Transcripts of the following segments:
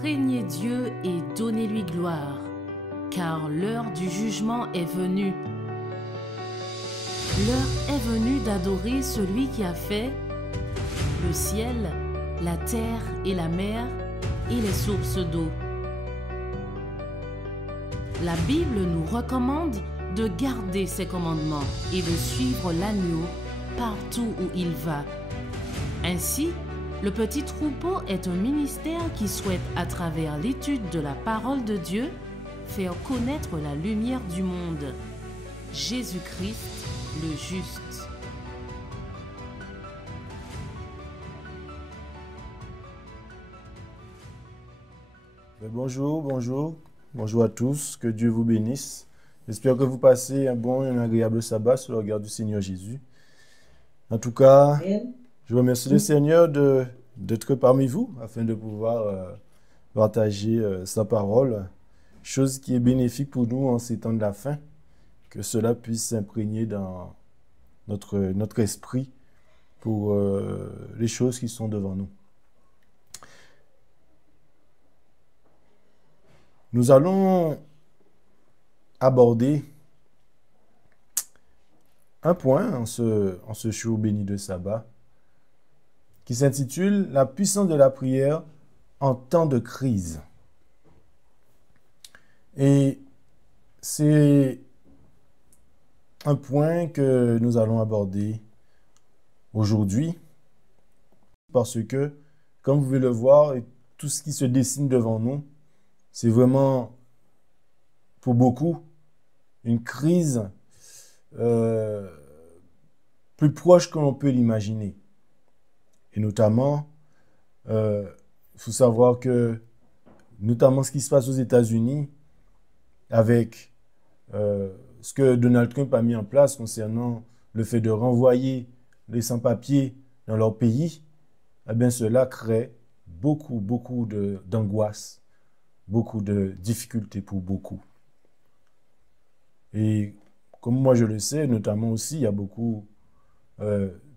craignez Dieu et donnez-lui gloire, car l'heure du jugement est venue. L'heure est venue d'adorer celui qui a fait le ciel, la terre et la mer et les sources d'eau. La Bible nous recommande de garder ses commandements et de suivre l'agneau partout où il va. Ainsi, le petit troupeau est un ministère qui souhaite, à travers l'étude de la parole de Dieu, faire connaître la lumière du monde, Jésus-Christ le juste. Bonjour, bonjour à tous, que Dieu vous bénisse. J'espère que vous passez un bon et un agréable sabbat sous le regard du Seigneur Jésus. En tout cas, je remercie le Seigneur d'être parmi vous afin de pouvoir partager sa parole, chose qui est bénéfique pour nous en ces temps de la fin, que cela puisse s'imprégner dans notre esprit pour les choses qui sont devant nous. Nous allons aborder un point en ce jour béni de sabbat qui s'intitule « La puissance de la prière en temps de crise ». Et c'est un point que nous allons aborder aujourd'hui parce que, comme vous pouvez le voir, tout ce qui se dessine devant nous, c'est vraiment, pour beaucoup, une crise plus proche que l'on peut l'imaginer. Et notamment, il faut savoir que, notamment ce qui se passe aux États-Unis, avec ce que Donald Trump a mis en place concernant le fait de renvoyer les sans-papiers dans leur pays, eh bien cela crée beaucoup d'angoisse, beaucoup de difficultés pour beaucoup. Et comme moi je le sais, notamment aussi, il y a beaucoup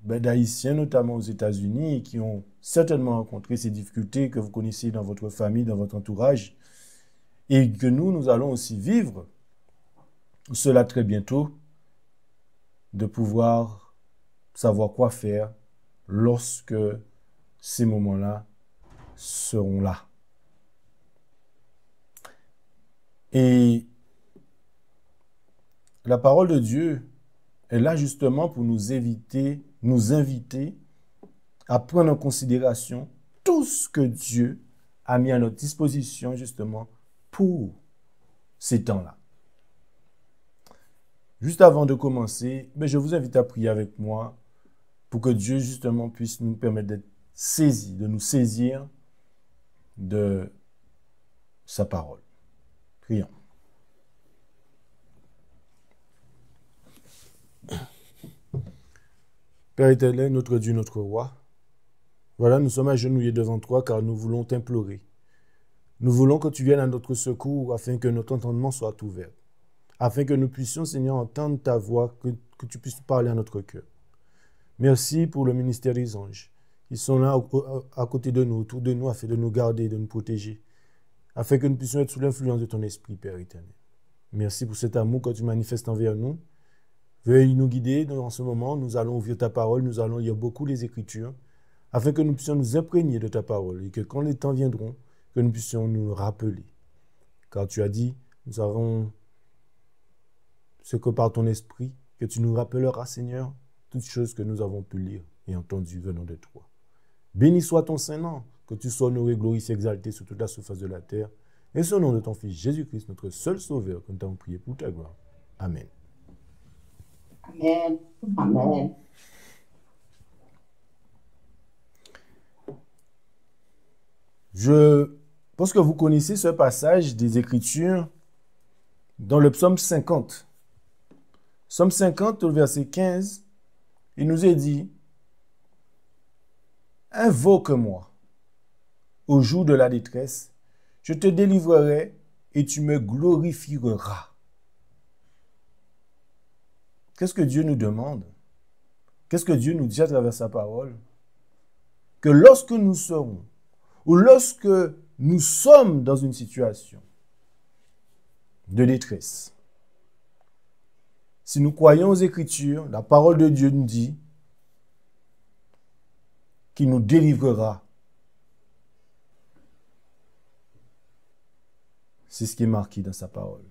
d'Haïtiens, notamment aux États-Unis, qui ont certainement rencontré ces difficultés que vous connaissez dans votre famille, dans votre entourage, et que nous allons aussi vivre cela très bientôt, de pouvoir savoir quoi faire lorsque ces moments-là seront là. Et la parole de Dieu est là justement pour nous inviter à prendre en considération tout ce que Dieu a mis à notre disposition justement pour ces temps-là. Juste avant de commencer, je vous invite à prier avec moi pour que Dieu justement puisse nous permettre d'être saisis, de nous saisir de sa parole. Prions. Père éternel, notre Dieu, notre roi, voilà, nous sommes agenouillés devant toi car nous voulons t'implorer. Nous voulons que tu viennes à notre secours afin que notre entendement soit ouvert, afin que nous puissions, Seigneur, entendre ta voix, que tu puisses parler à notre cœur. Merci pour le ministère des anges. Ils sont là à côté de nous, autour de nous, afin de nous garder, de nous protéger, afin que nous puissions être sous l'influence de ton esprit, Père éternel. Merci pour cet amour que tu manifestes envers nous. Veuille nous guider dans ce moment. Nous allons ouvrir ta parole, nous allons lire beaucoup les Écritures, afin que nous puissions nous imprégner de ta parole et que quand les temps viendront, que nous puissions nous rappeler. Car tu as dit, nous avons ce que par ton esprit, que tu nous rappelleras, Seigneur, toutes choses que nous avons pu lire et entendues venant de toi. Béni soit ton Saint-Nom, que tu sois honoré, glorifié, exalté sur toute la surface de la terre. Et au nom de ton Fils Jésus-Christ, notre seul Sauveur, que nous t'avons prié pour ta gloire. Amen. Amen. Amen. Je pense que vous connaissez ce passage des Écritures dans le psaume 50. Psaume 50, au verset 15, il nous est dit « Invoque-moi au jour de la détresse, je te délivrerai et tu me glorifieras. » Qu'est-ce que Dieu nous demande? Qu'est-ce que Dieu nous dit à travers sa parole? Que lorsque nous serons, ou lorsque nous sommes dans une situation de détresse, si nous croyons aux Écritures, la parole de Dieu nous dit qu'il nous délivrera. C'est ce qui est marqué dans sa parole.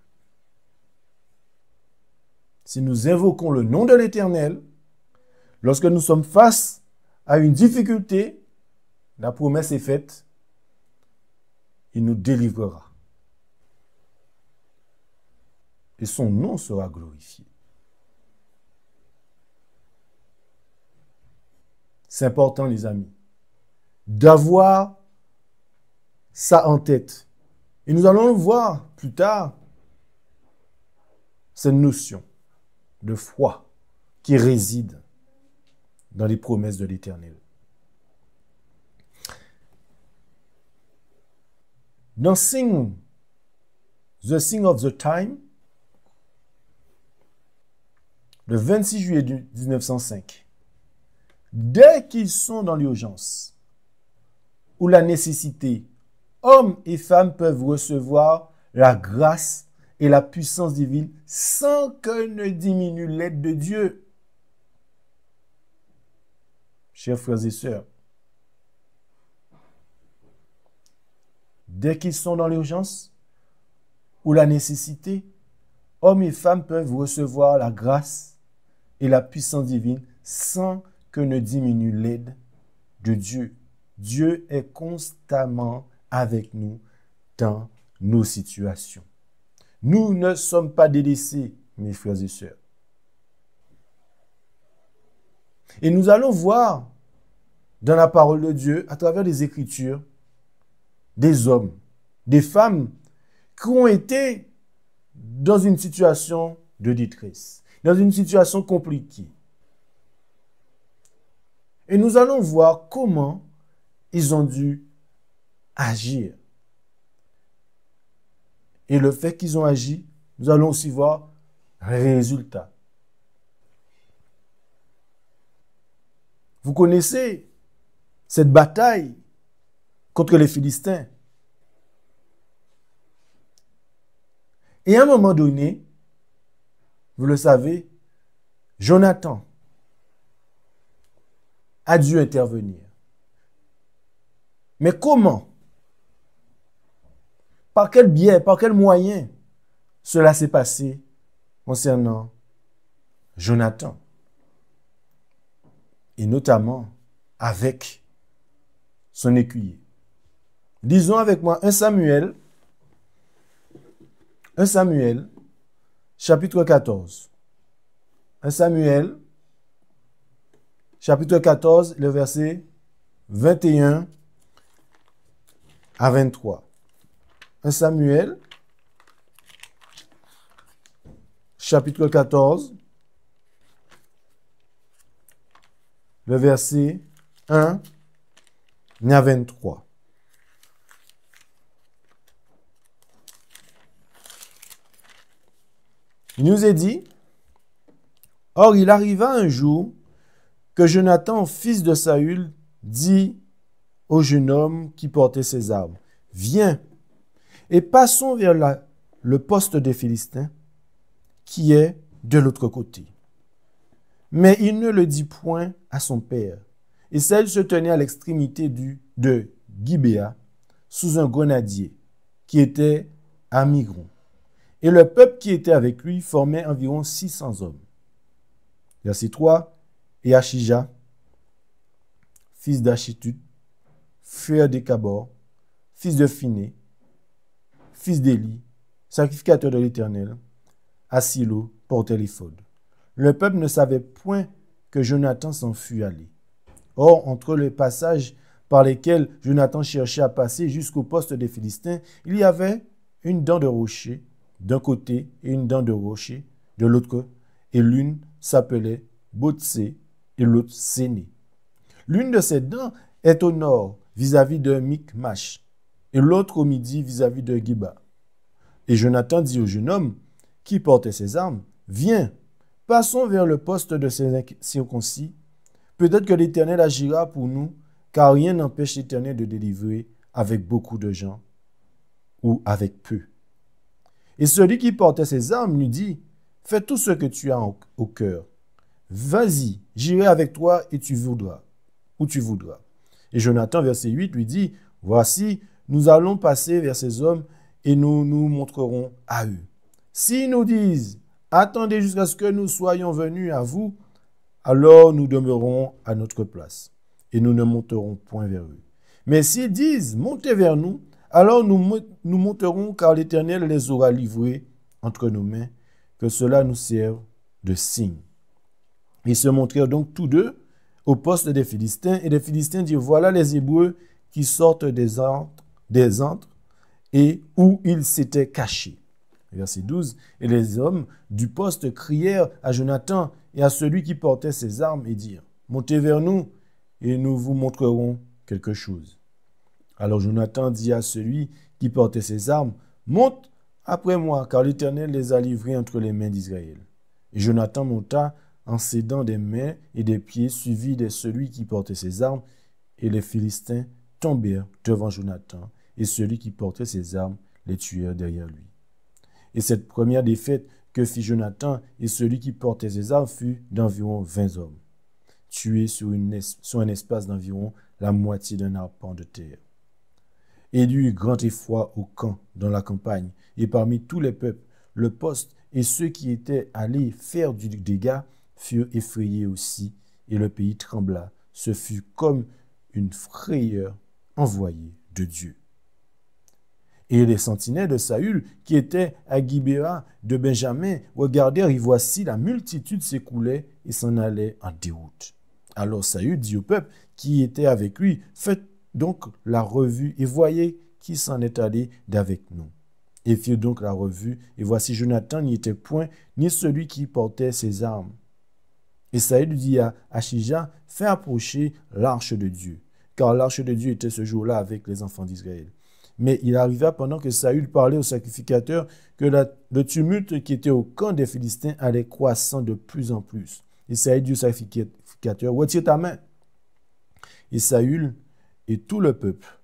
Si nous invoquons le nom de l'Éternel, lorsque nous sommes face à une difficulté, la promesse est faite, il nous délivrera. Et son nom sera glorifié. C'est important, les amis, d'avoir ça en tête. Et nous allons le voir plus tard, cette notion de foi qui réside dans les promesses de l'Éternel. Dans The Sing of the Time, le 26 juillet 1905, dès qu'ils sont dans l'urgence ou la nécessité, hommes et femmes peuvent recevoir la grâce et la puissance divine sans que ne diminue l'aide de Dieu. Chers frères et sœurs, dès qu'ils sont dans l'urgence ou la nécessité, hommes et femmes peuvent recevoir la grâce et la puissance divine sans que ne diminue l'aide de Dieu. Dieu est constamment avec nous dans nos situations. Nous ne sommes pas délaissés, mes frères et sœurs. Et nous allons voir dans la parole de Dieu, à travers les Écritures, des hommes, des femmes qui ont été dans une situation de détresse, dans une situation compliquée. Et nous allons voir comment ils ont dû agir. Et le fait qu'ils ont agi, nous allons aussi voir les résultats. Vous connaissez cette bataille contre les Philistins. Et à un moment donné, vous le savez, Jonathan a dû intervenir. Mais comment? Par quel biais, par quel moyen cela s'est passé concernant Jonathan? Et notamment avec son écuyer. Lisons avec moi 1 Samuel, chapitre 14. 1 Samuel, chapitre 14, le verset 21 à 23. 1 Samuel, chapitre 14, le verset 1 à 23. Il nous est dit, « Or, il arriva un jour que Jonathan, fils de Saül, dit au jeune homme qui portait ses armes, « Viens, et passons vers le poste des Philistins, qui est de l'autre côté. » Mais il ne le dit point à son père. Et Saül se tenait à l'extrémité de Gibéa, sous un grenadier, qui était à Migron. Et le peuple qui était avec lui formait environ 600 hommes. Verset 3. Et Achija, fils d'Achitud, frère d'Écabor, fils de Phiné, fils d'Élie, sacrificateur de l'Éternel, à Silo, portait l'éphod. Le peuple ne savait point que Jonathan s'en fût allé. Or, entre les passages par lesquels Jonathan cherchait à passer jusqu'au poste des Philistins, il y avait une dent de rocher d'un côté et une dent de rocher de l'autre, et l'une s'appelait Botsé et l'autre Séné. L'une de ces dents est au nord vis-à-vis de Micmash, et l'autre au midi vis-à-vis de Giba. Et Jonathan dit au jeune homme qui portait ses armes, « Viens, passons vers le poste de ces circoncis. Peut-être que l'Éternel agira pour nous, car rien n'empêche l'Éternel de délivrer avec beaucoup de gens ou avec peu. Et celui qui portait ses armes lui dit, fais tout ce que tu as au cœur. Vas-y, j'irai avec toi et tu voudras, où tu voudras. Et Jonathan, verset 8, lui dit, voici, nous allons passer vers ces hommes et nous nous montrerons à eux. S'ils nous disent, attendez jusqu'à ce que nous soyons venus à vous, alors nous demeurerons à notre place et nous ne monterons point vers eux. Mais s'ils disent, montez vers nous, alors nous monterons car l'Éternel les aura livrés entre nos mains, que cela nous serve de signe. Ils se montrèrent donc tous deux au poste des Philistins, et les Philistins dirent, voilà les Hébreux qui sortent des antres et où ils s'étaient cachés. Verset 12, et les hommes du poste crièrent à Jonathan et à celui qui portait ses armes et dirent, montez vers nous et nous vous montrerons quelque chose. Alors Jonathan dit à celui qui portait ses armes, monte après moi, car l'Éternel les a livrés entre les mains d'Israël. Et Jonathan monta en s'aidant des mains et des pieds, suivi de celui qui portait ses armes, et les Philistins tombèrent devant Jonathan, et celui qui portait ses armes les tuèrent derrière lui. Et cette première défaite que fit Jonathan et celui qui portait ses armes fut d'environ 20 hommes, tués sur un espace d'environ la moitié d'un arpent de terre. Et il y eut grand effroi au camp dans la campagne, et parmi tous les peuples, le poste et ceux qui étaient allés faire du dégât furent effrayés aussi, et le pays trembla. Ce fut comme une frayeur envoyée de Dieu. Et les sentinelles de Saül, qui étaient à Gibéa de Benjamin, regardèrent, et voici la multitude s'écoulait et s'en allait en déroute. Alors Saül dit au peuple qui était avec lui, faites donc la revue et voyez qui s'en est allé d'avec nous. Et firent donc la revue, et voici Jonathan n'y était point, ni celui qui portait ses armes. Et Saül dit à Achija, fais approcher l'arche de Dieu, car l'arche de Dieu était ce jour-là avec les enfants d'Israël. Mais il arriva pendant que Saül parlait au sacrificateur que le tumulte qui était au camp des Philistins allait croissant de plus en plus. Et Saül dit au sacrificateur, retire ta main. Et Saül et tout le peuple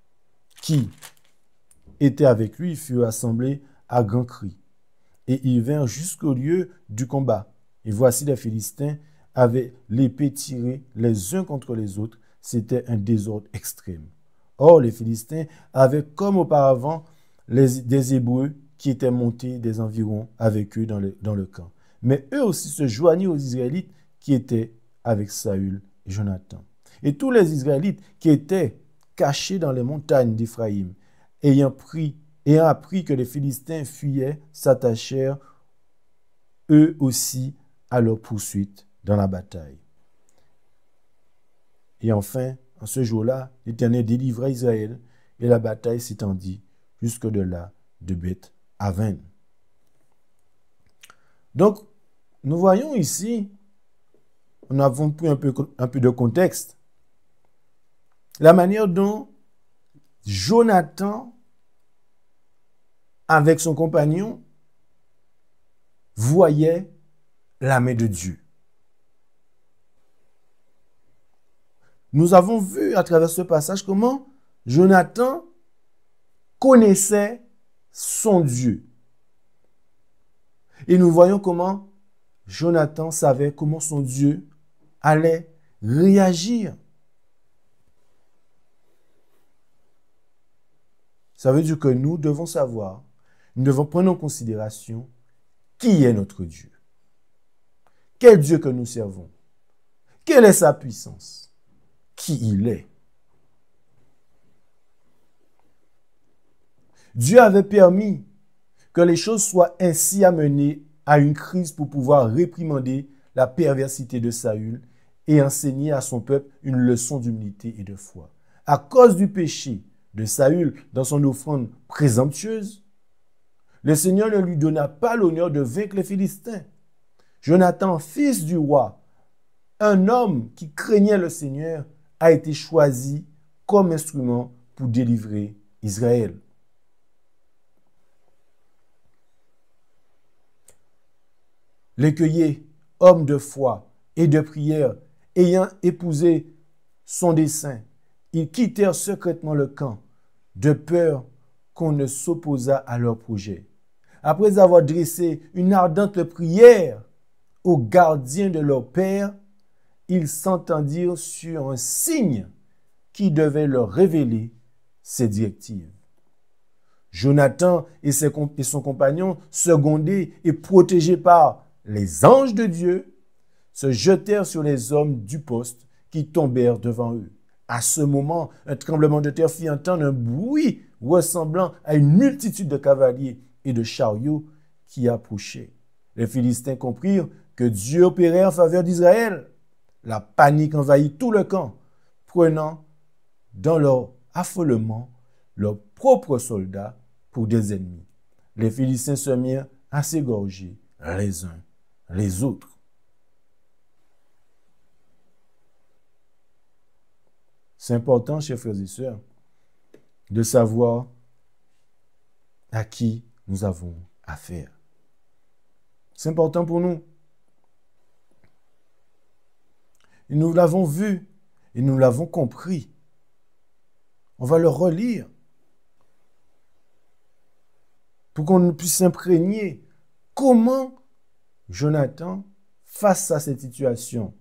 qui était avec lui furent assemblés à grands cris. Et ils vinrent jusqu'au lieu du combat. Et voici les Philistins avaient l'épée tirée les uns contre les autres. C'était un désordre extrême. Or, les Philistins avaient comme auparavant des Hébreux qui étaient montés des environs avec eux dans le camp. Mais eux aussi se joignirent aux Israélites qui étaient avec Saül et Jonathan. Et tous les Israélites qui étaient cachés dans les montagnes d'Éphraïm, ayant appris que les Philistins fuyaient, s'attachèrent eux aussi à leur poursuite dans la bataille. Et enfin, en ce jour-là, l'Éternel délivra Israël et la bataille s'étendit jusque de là, de Beth-Aven. Donc, nous voyons ici, nous avons pris un peu de contexte, la manière dont Jonathan, avec son compagnon, voyait la main de Dieu. Nous avons vu à travers ce passage comment Jonathan connaissait son Dieu. Et nous voyons comment Jonathan savait comment son Dieu allait réagir. Ça veut dire que nous devons savoir, nous devons prendre en considération qui est notre Dieu. Quel Dieu que nous servons? Quelle est sa puissance? Qui il est? Dieu avait permis que les choses soient ainsi amenées à une crise pour pouvoir réprimander la perversité de Saül et enseigner à son peuple une leçon d'humilité et de foi. À cause du péché de Saül dans son offrande présomptueuse, le Seigneur ne lui donna pas l'honneur de vaincre les Philistins. Jonathan, fils du roi, un homme qui craignait le Seigneur, a été choisi comme instrument pour délivrer Israël. L'écuyer, homme de foi et de prière, ayant épousé son dessein, ils quittèrent secrètement le camp de peur qu'on ne s'opposât à leur projet. Après avoir dressé une ardente prière aux gardiens de leur père, ils s'entendirent sur un signe qui devait leur révéler ses directives. Jonathan et son compagnon, secondés et protégés par les anges de Dieu, se jetèrent sur les hommes du poste qui tombèrent devant eux. À ce moment, un tremblement de terre fit entendre un bruit ressemblant à une multitude de cavaliers et de chariots qui approchaient. Les Philistins comprirent que Dieu opérait en faveur d'Israël. La panique envahit tout le camp, prenant dans leur affolement leurs propres soldats pour des ennemis. Les Philistins se mirent à s'égorger les uns les autres. C'est important, chers frères et sœurs, de savoir à qui nous avons affaire. C'est important pour nous. Et nous l'avons vu et nous l'avons compris. On va le relire pour qu'on puisse s'imprégner comment Jonathan, face à cette situation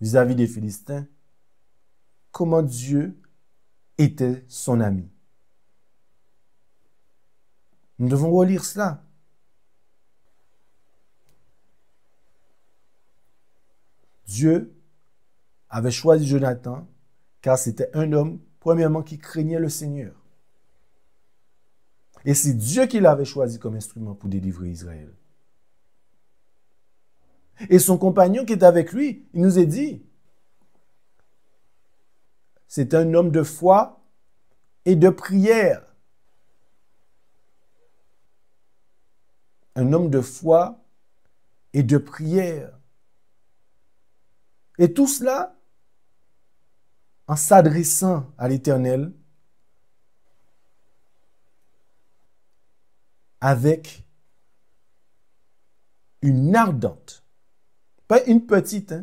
vis-à-vis des Philistins, comment Dieu était son ami. Nous devons relire cela. Dieu avait choisi Jonathan car c'était un homme, premièrement, qui craignait le Seigneur. Et c'est Dieu qui l'avait choisi comme instrument pour délivrer Israël. Et son compagnon qui était avec lui, il nous est dit, c'est un homme de foi et de prière. Un homme de foi et de prière. Et tout cela en s'adressant à l'Éternel avec une ardente, pas une petite,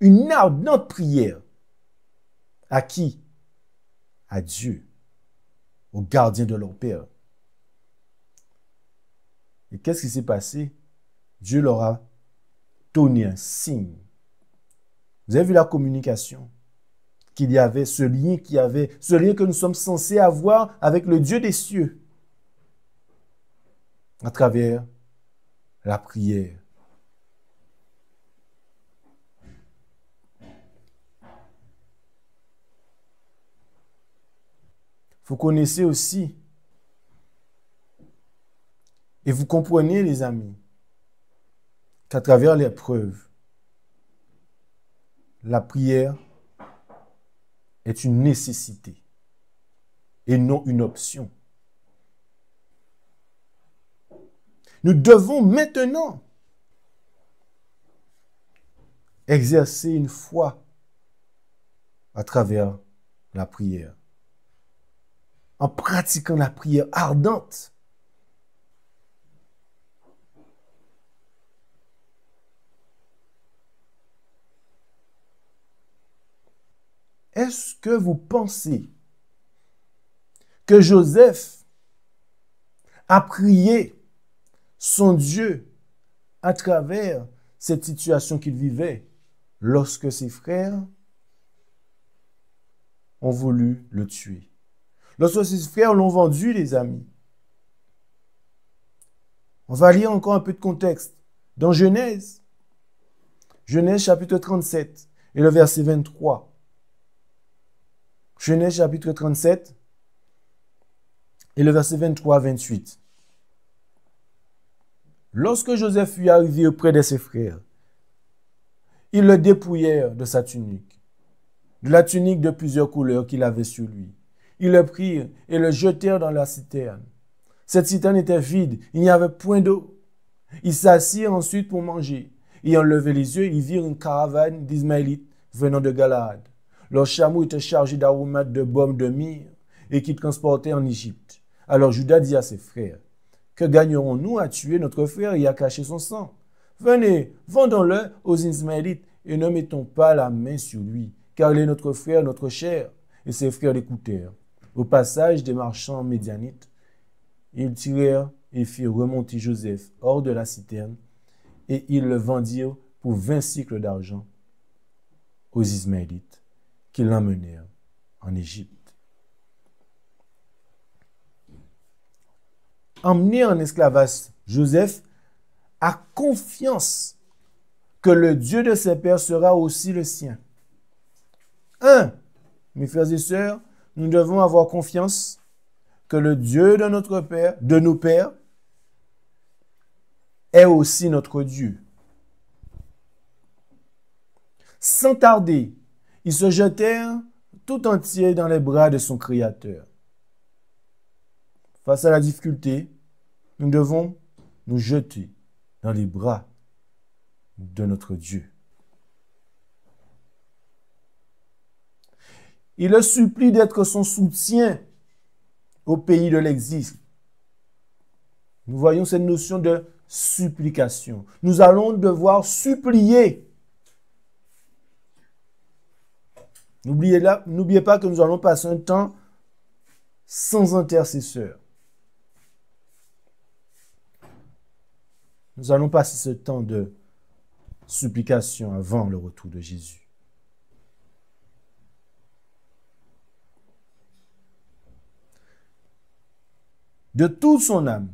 une ardente prière. À qui? À Dieu, au gardien de leur père. Et qu'est-ce qui s'est passé? Dieu leur a donné un signe. Vous avez vu la communication qu'il y avait, ce lien que nous sommes censés avoir avec le Dieu des cieux à travers la prière. Vous connaissez aussi, et vous comprenez, les amis, qu'à travers l'épreuve, la prière est une nécessité et non une option. Nous devons maintenant exercer une foi à travers la prière, en pratiquant la prière ardente. Est-ce que vous pensez que Joseph a prié son Dieu à travers cette situation qu'il vivait lorsque ses frères ont voulu le tuer? Lorsque ses frères l'ont vendu, les amis. On va lire encore un peu de contexte. Dans Genèse chapitre 37 et le verset 23. Genèse chapitre 37 et le verset 23 à 28. Lorsque Joseph fut arrivé auprès de ses frères, ils le dépouillèrent de sa tunique, de la tunique de plusieurs couleurs qu'il avait sur lui. Ils le prirent et le jetèrent dans la citerne. Cette citerne était vide, il n'y avait point d'eau. Ils s'assirent ensuite pour manger. Ayant levé les yeux, ils virent une caravane d'Ismaélites venant de Galaad. Leurs chameaux étaient chargés d'aromates de baume de myrrhe et qu'ils transportaient en Égypte. Alors Juda dit à ses frères, « Que gagnerons-nous à tuer notre frère et à cacher son sang? Venez, vendons-le aux Ismaélites et ne mettons pas la main sur lui, car il est notre frère, notre chair. » Et ses frères l'écoutèrent. Au passage des marchands médianites, ils tirèrent et firent remonter Joseph hors de la citerne, et ils le vendirent pour 20 cycles d'argent aux Ismaélites, qui l'emmenèrent en Égypte. Emmené en esclavage, Joseph a confiance que le Dieu de ses pères sera aussi le sien. Mes frères et sœurs, nous devons avoir confiance que le Dieu de notre Père, de nos pères, est aussi notre Dieu. Sans tarder, ils se jetèrent tout entiers dans les bras de son Créateur. Face à la difficulté, nous devons nous jeter dans les bras de notre Dieu. Il le supplie d'être son soutien au pays de l'exil. Nous voyons cette notion de supplication. Nous allons devoir supplier. N'oubliez pas que nous allons passer un temps sans intercesseur. Nous allons passer ce temps de supplication avant le retour de Jésus. De toute son âme,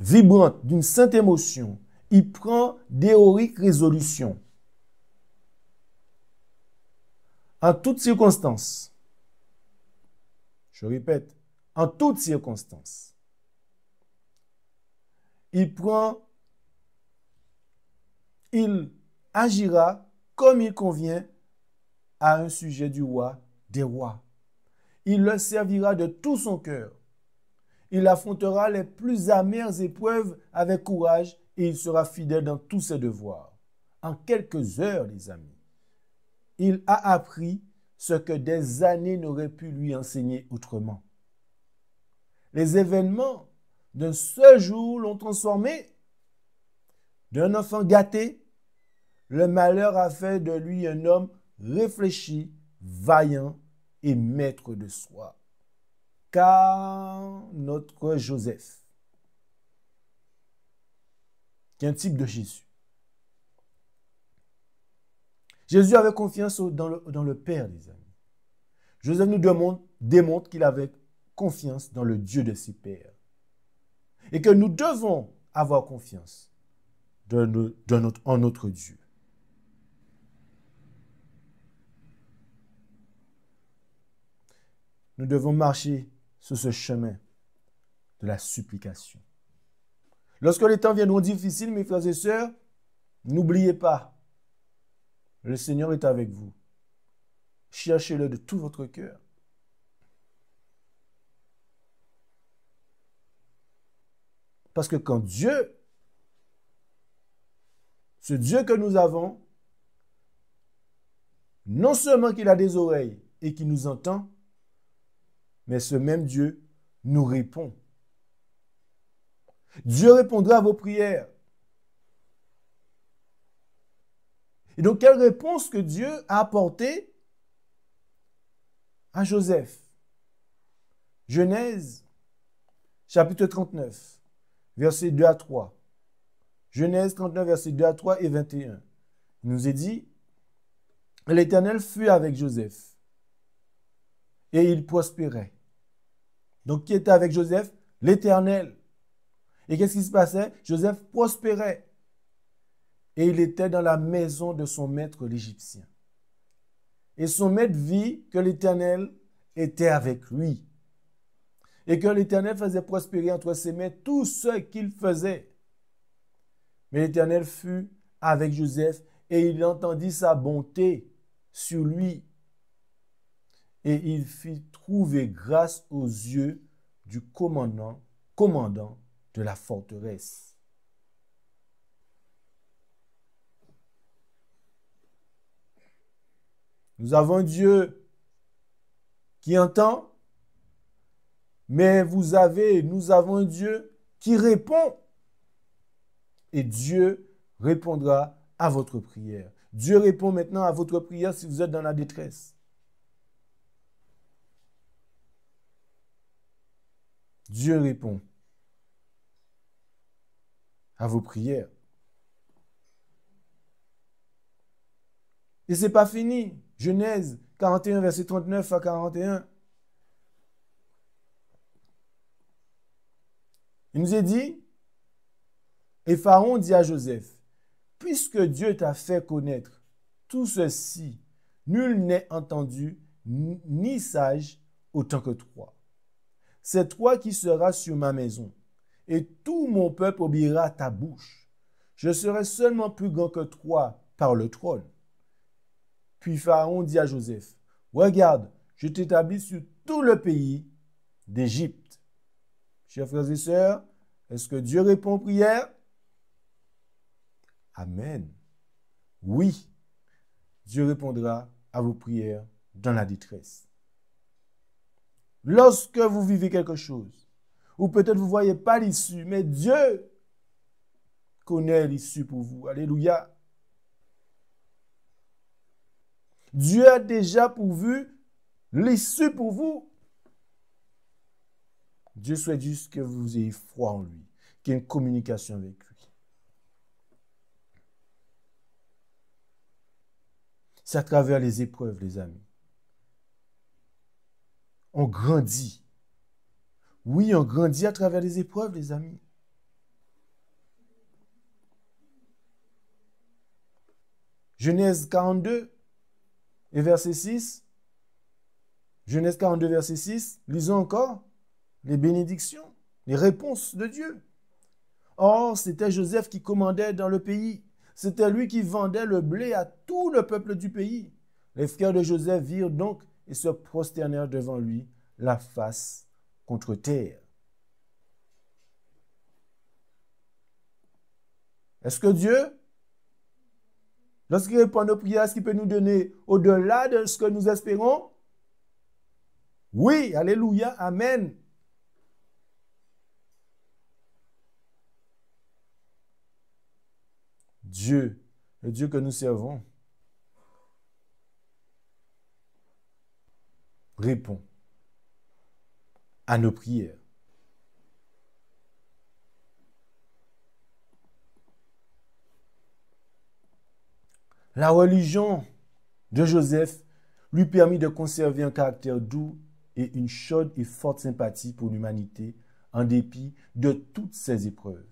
vibrante d'une sainte émotion, il prend d'héroïques résolutions. En toutes circonstances, je répète, en toutes circonstances, il agira comme il convient à un sujet du roi des rois. Il le servira de tout son cœur. Il affrontera les plus amères épreuves avec courage et il sera fidèle dans tous ses devoirs. En quelques heures, les amis, il a appris ce que des années n'auraient pu lui enseigner autrement. Les événements d'un seul jour l'ont transformé. D'un enfant gâté, le malheur a fait de lui un homme réfléchi, vaillant et maître de soi. Car notre Joseph, qui est un type de Jésus. Jésus avait confiance dans le Père, les amis. Joseph nous démontre qu'il avait confiance dans le Dieu de ses pères. Et que nous devons avoir confiance en notre Dieu. Nous devons marcher sur ce chemin de la supplication. Lorsque les temps viendront difficiles, mes frères et sœurs, n'oubliez pas, le Seigneur est avec vous. Cherchez-le de tout votre cœur. Parce que quand Dieu, ce Dieu que nous avons, non seulement qu'il a des oreilles et qu'il nous entend, mais ce même Dieu nous répond. Dieu répondra à vos prières. Et donc, quelle réponse que Dieu a apportée à Joseph? Genèse, chapitre 39, versets 2 à 3. Genèse 39, versets 2 à 3 et 21. Il nous est dit, l'Éternel fut avec Joseph et il prospérait. Donc, qui était avec Joseph? L'Éternel. Et qu'est-ce qui se passait? Joseph prospérait. Et il était dans la maison de son maître l'Égyptien. Et son maître vit que l'Éternel était avec lui. Et que l'Éternel faisait prospérer entre ses mains tout ce qu'il faisait. Mais l'Éternel fut avec Joseph et il entendit sa bonté sur lui. Et il fit trouver grâce aux yeux du commandant de la forteresse. Nous avons un Dieu qui entend, mais nous avons un Dieu qui répond. Et Dieu répondra à votre prière. Dieu répond maintenant à votre prière si vous êtes dans la détresse. Dieu répond à vos prières. Et ce n'est pas fini. Genèse 41, verset 39 à 41. Il nous est dit, et Pharaon dit à Joseph, puisque Dieu t'a fait connaître tout ceci, nul n'est entendu ni sage autant que toi. C'est toi qui seras sur ma maison, et tout mon peuple obéira à ta bouche. Je serai seulement plus grand que toi par le trône. Puis Pharaon dit à Joseph, regarde, je t'établis sur tout le pays d'Égypte. Chers frères et sœurs, est-ce que Dieu répond aux prières? Amen. Oui, Dieu répondra à vos prières dans la détresse. Lorsque vous vivez quelque chose, ou peut-être vous ne voyez pas l'issue, mais Dieu connaît l'issue pour vous. Alléluia. Dieu a déjà pourvu l'issue pour vous. Dieu souhaite juste que vous ayez foi en lui, qu'il y ait une communication avec lui. C'est à travers les épreuves, les amis. On grandit. Oui, on grandit à travers les épreuves, les amis. Genèse 42 et verset 6. Genèse 42, verset 6. Lisons encore les bénédictions, les réponses de Dieu. Or, c'était Joseph qui commandait dans le pays. C'était lui qui vendait le blé à tout le peuple du pays. Les frères de Joseph virent donc et se prosternèrent devant lui, la face contre terre. Est-ce que Dieu, lorsqu'il répond à nos prières, est-ce qu'il peut nous donner au-delà de ce que nous espérons? Oui, alléluia, amen. Dieu, le Dieu que nous servons, répond à nos prières. La religion de Joseph lui permit de conserver un caractère doux et une chaude et forte sympathie pour l'humanité en dépit de toutes ces épreuves.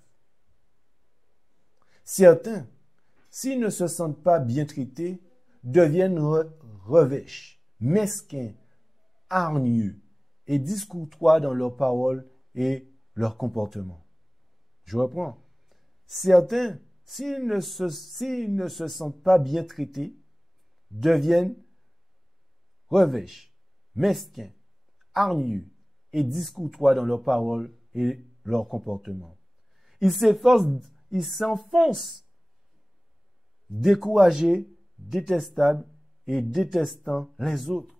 Certains, s'ils ne se sentent pas bien traités, deviennent revêches, mesquins, hargneux et discourtois dans leurs paroles et leurs comportements. Je reprends. Certains, s'ils ne se sentent pas bien traités, deviennent revêches, mesquins, hargneux et discourtois dans leurs paroles et leurs comportements. Ils s'enfoncent, découragés, détestables et détestant les autres.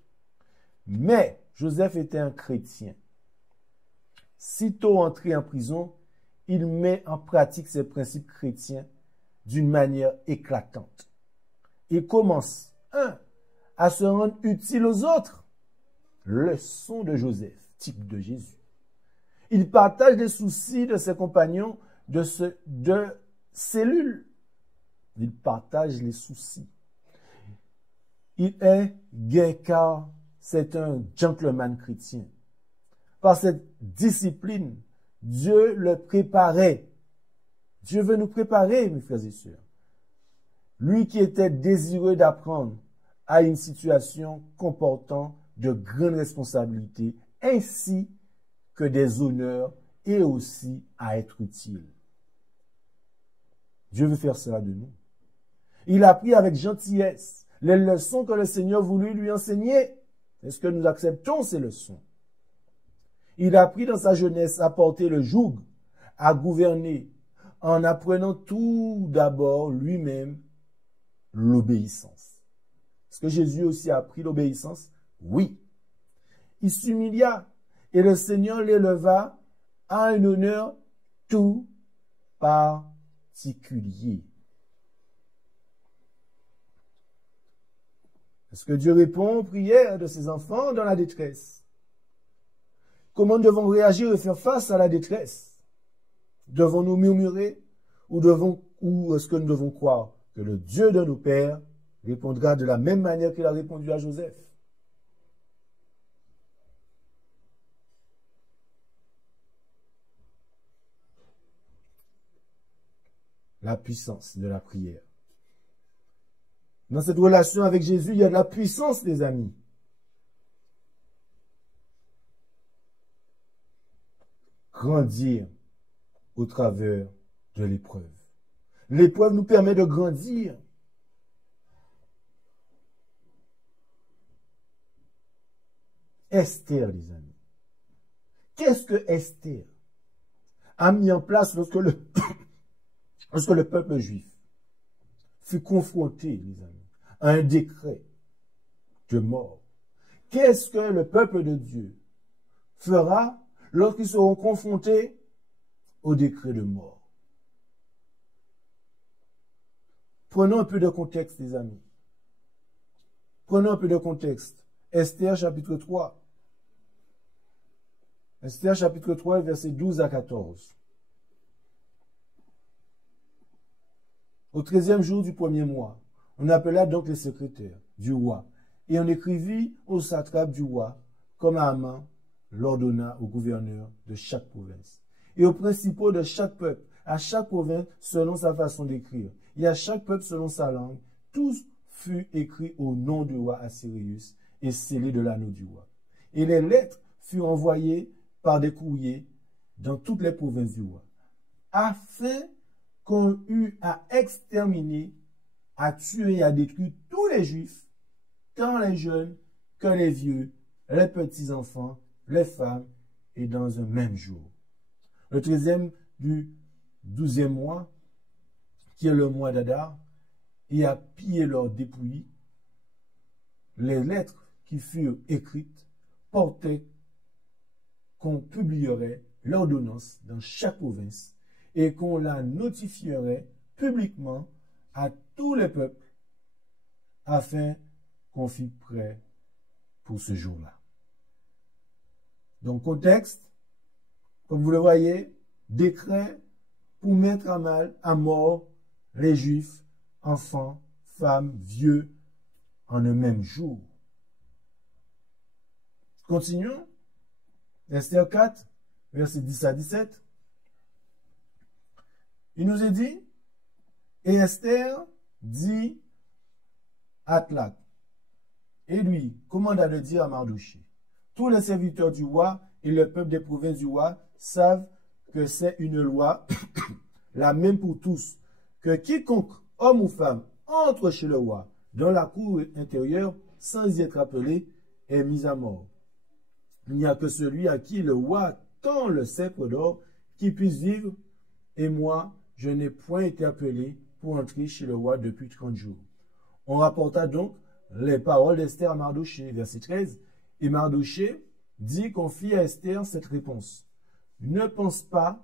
Mais Joseph était un chrétien. Sitôt entré en prison, il met en pratique ses principes chrétiens d'une manière éclatante. Il commence, à se rendre utile aux autres. Leçon de Joseph, type de Jésus. Il partage les soucis de ses compagnons de cellule. Il partage les soucis. Il est gai car c'est un gentleman chrétien. Par cette discipline, Dieu le préparait. Dieu veut nous préparer, mes frères et sœurs. Lui qui était désireux d'apprendre à une situation comportant de grandes responsabilités, ainsi que des honneurs et aussi à être utile. Dieu veut faire cela de nous. Il a appris avec gentillesse les leçons que le Seigneur voulut lui enseigner. Est-ce que nous acceptons ces leçons? Il a appris dans sa jeunesse à porter le joug, à gouverner, en apprenant tout d'abord lui-même l'obéissance. Est-ce que Jésus aussi a appris l'obéissance? Oui. Il s'humilia et le Seigneur l'éleva à un honneur tout particulier. Est-ce que Dieu répond aux prières de ses enfants dans la détresse? Comment devons réagir et faire face à la détresse? Devons-nous murmurer ou est-ce que nous devons croire que le Dieu de nos pères répondra de la même manière qu'il a répondu à Joseph? La puissance de la prière. Dans cette relation avec Jésus, il y a de la puissance, les amis. Grandir au travers de l'épreuve. L'épreuve nous permet de grandir. Esther, les amis. Qu'est-ce que Esther a mis en place lorsque le peuple juif fut confronté, les amis, à un décret de mort? Qu'est-ce que le peuple de Dieu fera lorsqu'ils seront confrontés au décret de mort? Prenons un peu de contexte, les amis. Prenons un peu de contexte. Esther, chapitre 3. Esther, chapitre 3, versets 12 à 14. Au 13e jour du premier mois, on appela donc les secrétaires du roi, et on écrivit au satrape du roi, comme Haman l'ordonna au gouverneur de chaque province, et aux principaux de chaque peuple, à chaque province selon sa façon d'écrire, et à chaque peuple selon sa langue. Tous fut écrit au nom du roi Assyrius et scellé de l'anneau du roi. Et les lettres furent envoyées par des courriers dans toutes les provinces du roi, afin qu'on eût à exterminer, à tuer et à détruire tous les Juifs, tant les jeunes que les vieux, les petits-enfants, les femmes, et dans un même jour. Le 13e du 12e mois, qui est le mois d'Adar, et à piller leurs dépouilles, les lettres qui furent écrites portaient qu'on publierait l'ordonnance dans chaque province et qu'on la notifierait publiquement à tous les peuples afin qu'on fît prêt pour ce jour-là. Donc, contexte, comme vous le voyez, décret pour mettre à mort les Juifs, enfants, femmes, vieux, en un même jour. Continuons. Esther 4, versets 10 à 17. Il nous est dit, et Esther dit à Tlak, et lui commanda de dire à Mardochée, tous les serviteurs du roi et le peuple des provinces du roi savent que c'est une loi, la même pour tous, que quiconque, homme ou femme, entre chez le roi, dans la cour intérieure, sans y être appelé, est mis à mort. Il n'y a que celui à qui le roi tend le sceptre d'or qui puisse vivre, et moi, je n'ai point été appelé pour entrer chez le roi depuis 30 jours. On rapporta donc les paroles d'Esther à Mardochée, verset 13, et Mardochée dit qu'on fit à Esther cette réponse. Ne pense pas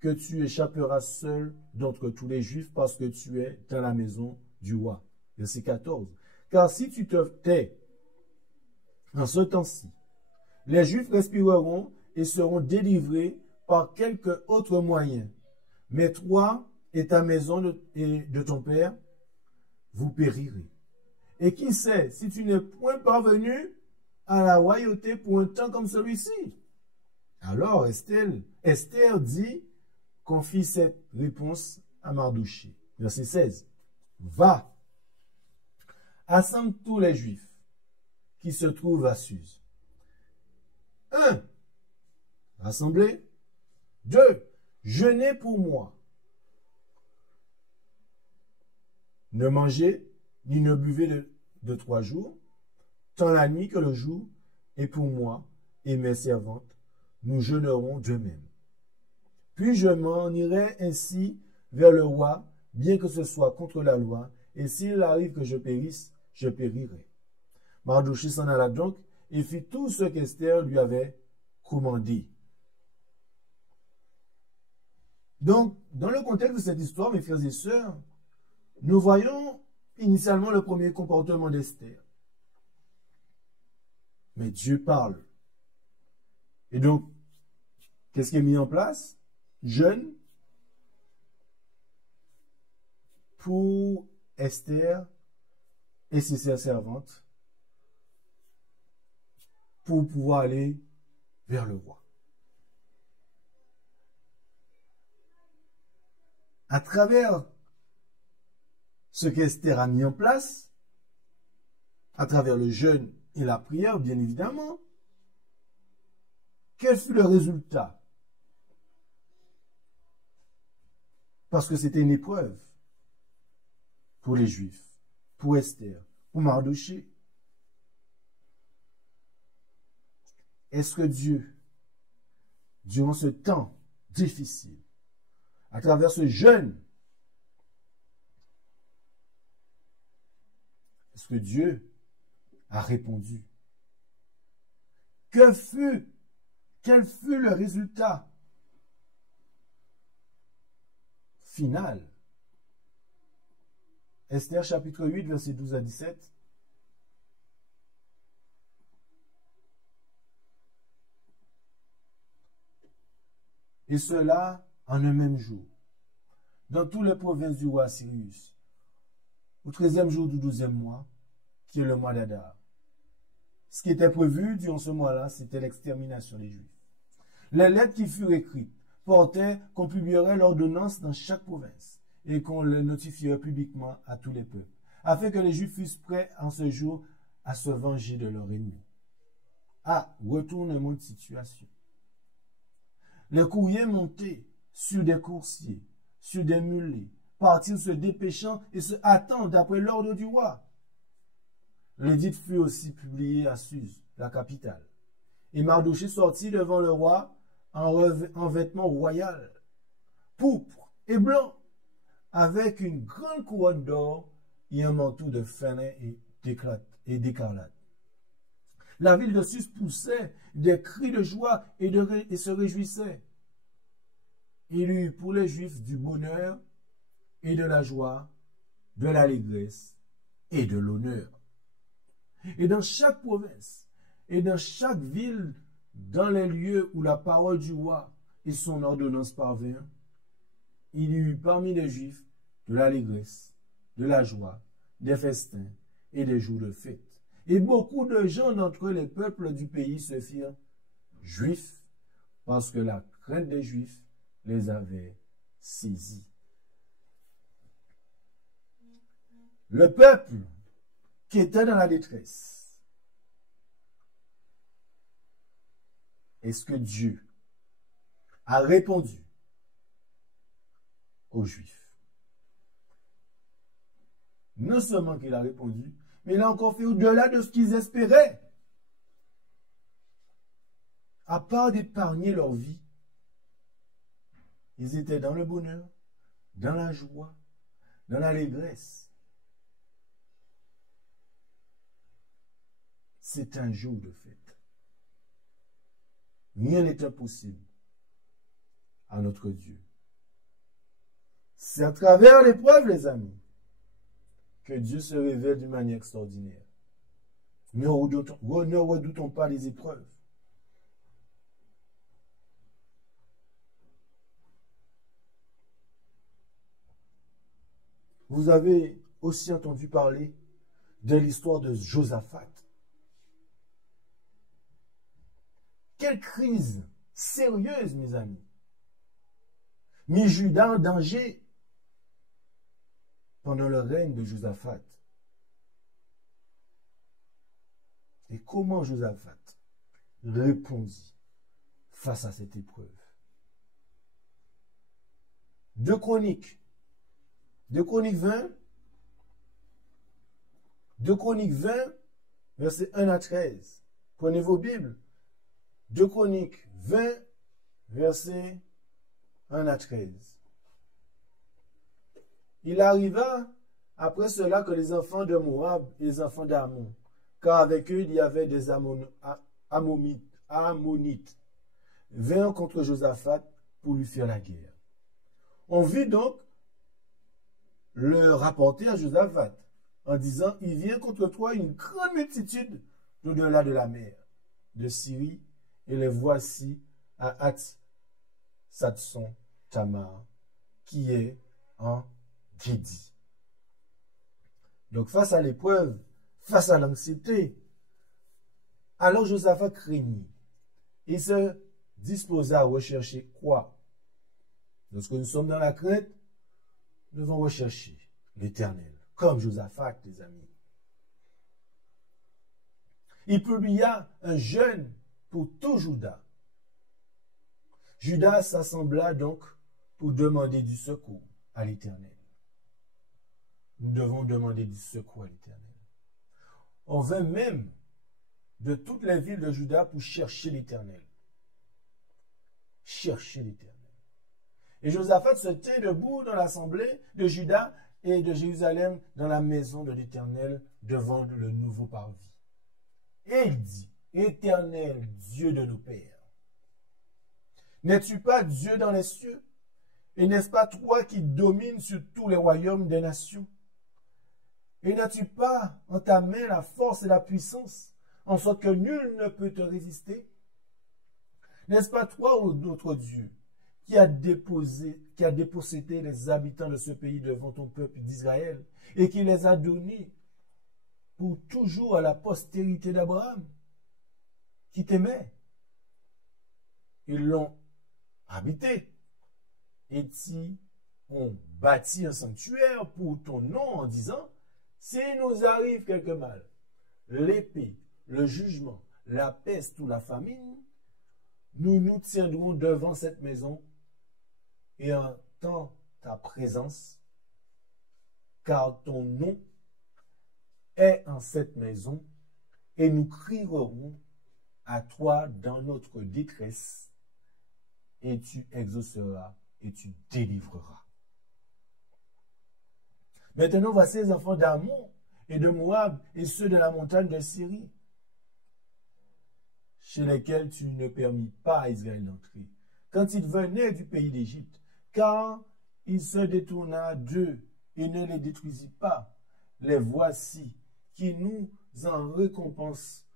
que tu échapperas seul d'entre tous les Juifs parce que tu es dans la maison du roi. Verset 14. Car si tu te tais en ce temps-ci, les Juifs respireront et seront délivrés par quelque autre moyen. Mais toi et ta maison de ton père, vous périrez. Et qui sait si tu n'es point parvenu à la royauté pour un temps comme celui-ci? Alors Esther dit qu'on fit cette réponse à Mardochée. Verset 16. Va, assemble tous les Juifs qui se trouvent à Suse. 1. Rassemblez. 2. Jeûnez pour moi. Ne mangez ni ne buvez de 3 jours, tant la nuit que le jour, et pour moi et mes servantes, nous jeûnerons de même. Puis je m'en irai ainsi vers le roi, bien que ce soit contre la loi, et s'il arrive que je périsse, je périrai. Mardochée s'en alla donc et fit tout ce qu'Esther lui avait commandé. Donc, dans le contexte de cette histoire, mes frères et sœurs, nous voyons initialement le premier comportement d'Esther. Mais Dieu parle. Et donc, Qu'est-ce qui est mis en place? Jeûne pour Esther et ses servantes pour pouvoir aller vers le roi. À travers ce qu'Esther a mis en place, à travers le jeûne et la prière, bien évidemment, quel fut le résultat? Parce que c'était une épreuve pour les Juifs, pour Esther, pour Mardochée. Est-ce que Dieu, durant ce temps difficile, à travers ce jeûne, est-ce que Dieu a répondu? Quel fut le résultat final? Esther chapitre 8, verset 12 à 17. Et cela en un même jour, dans toutes les provinces du roi Cyrus, au 13e jour du 12e mois, qui est le mois d'Adar. Ce qui était prévu durant ce mois-là, c'était l'extermination des Juifs. Les lettres qui furent écrites portaient qu'on publierait l'ordonnance dans chaque province et qu'on le notifierait publiquement à tous les peuples, afin que les Juifs fussent prêts en ce jour à se venger de leurs ennemis. Ah, retournement de situation. Les courriers montaient sur des coursiers, sur des mulets, partirent se dépêchant et se hâtant d'après l'ordre du roi. L'édit fut aussi publié à Suse, la capitale. Et Mardochée sortit devant le roi en vêtements royaux, pourpre et blanc, avec une grande couronne d'or et un manteau de fanin et d'écarlate. La ville de Suse poussait des cris de joie et se réjouissait. Il eut pour les Juifs du bonheur et de la joie, de l'allégresse et de l'honneur. Et dans chaque province et dans chaque ville, dans les lieux où la parole du roi et son ordonnance parvinrent, il y eut parmi les Juifs de l'allégresse, de la joie, des festins et des jours de fête. Et beaucoup de gens d'entre les peuples du pays se firent juifs parce que la crainte des Juifs les avait saisis. Le peuple qui était dans la détresse, est-ce que Dieu a répondu aux Juifs? Non seulement qu'il a répondu, mais il a encore fait au-delà de ce qu'ils espéraient. À part d'épargner leur vie, ils étaient dans le bonheur, dans la joie, dans l'allégresse. C'est un jour de fête. Rien n'est impossible à notre Dieu. C'est à travers l'épreuve, les amis, que Dieu se révèle d'une manière extraordinaire. Ne redoutons pas les épreuves. Vous avez aussi entendu parler de l'histoire de Josaphat. Quelle crise sérieuse, mes amis. Mis Juda en danger pendant le règne de Josaphat. Et comment Josaphat répondit face à cette épreuve? 2 Chroniques 20, versets 1 à 13. Prenez vos Bibles. 2 Chroniques 20, versets 1 à 13. Il arriva après cela que les enfants de Moab et les enfants d'Ammon, car avec eux il y avait des Ammonites, vinrent contre Josaphat pour lui faire la guerre. On vit donc le rapporter à Josaphat en disant, il vient contre toi une grande multitude d'au-delà de la mer, de Syrie, et les voici à Satson Tamar, qui est en Guédi. Donc face à l'épreuve, face à l'anxiété, alors Josaphat craignit et se disposa à rechercher quoi? Lorsque nous sommes dans la crainte, nous devons rechercher l'Éternel, comme Josaphat, les amis. Il publia un jeûne pour tout Juda. Judas s'assembla donc pour demander du secours à l'Éternel. Nous devons demander du secours à l'Éternel. On vint même de toutes les villes de Juda pour chercher l'Éternel. Chercher l'Éternel. Et Josaphat se tint debout dans l'assemblée de Juda et de Jérusalem dans la maison de l'Éternel devant le nouveau parvis. Et il dit, Éternel, Dieu de nos pères, n'es-tu pas Dieu dans les cieux? Et n'est-ce pas toi qui domines sur tous les royaumes des nations? Et n'as-tu pas en ta main la force et la puissance, en sorte que nul ne peut te résister? N'est-ce pas toi, ô notre Dieu, qui a dépossédé les habitants de ce pays devant ton peuple d'Israël, et qui les a donnés pour toujours à la postérité d'Abraham, qui t'aimait? Ils l'ont habité, et ils ont bâti un sanctuaire pour ton nom en disant, s'il nous arrive quelque mal, l'épée, le jugement, la peste ou la famine, nous nous tiendrons devant cette maison et en ta présence, car ton nom est en cette maison, et nous crierons à toi dans notre détresse, et tu exauceras et tu délivreras. Maintenant, voici les enfants d'Ammon et de Moab et ceux de la montagne de Syrie, chez lesquels tu ne permis pas à Israël d'entrer, quand il venait du pays d'Égypte, car il se détourna d'eux et ne les détruisit pas. Les voici qui nous en récompense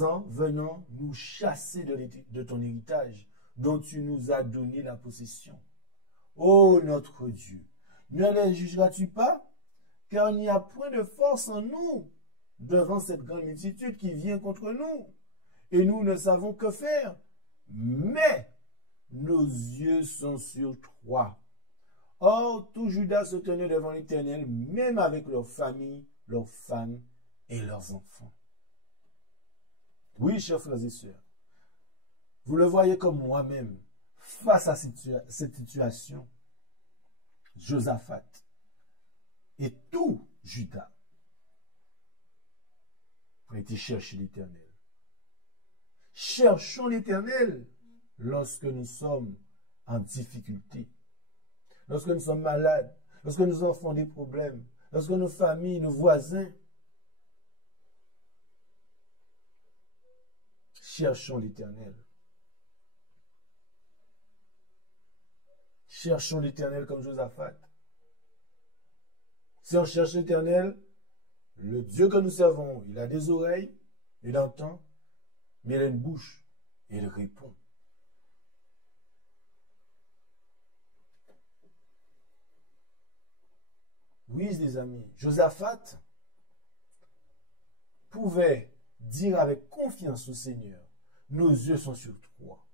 en venant nous chasser de ton héritage, dont tu nous as donné la possession. Ô notre Dieu, ne les jugeras-tu pas? Car il n'y a point de force en nous devant cette grande multitude qui vient contre nous, et nous ne savons que faire. Mais nos yeux sont sur toi. Or, tout Juda se tenait devant l'Éternel, même avec leurs familles, leurs femmes et leurs enfants. Oui, chers frères et sœurs, vous le voyez comme moi-même, face à cette situation, Josaphat et tout Juda ont été chercher l'Éternel. Cherchons l'Éternel lorsque nous sommes en difficulté, lorsque nous sommes malades, lorsque nos enfants ont des problèmes, lorsque nos familles, nos voisins. Cherchons l'Éternel. Cherchons l'Éternel comme Josaphat. Si on cherche l'Éternel, le Dieu que nous servons, il a des oreilles, il entend, mais il a une bouche, et il répond. Oui, les amis, Josaphat pouvait dire avec confiance au Seigneur, nos yeux sont sur toi.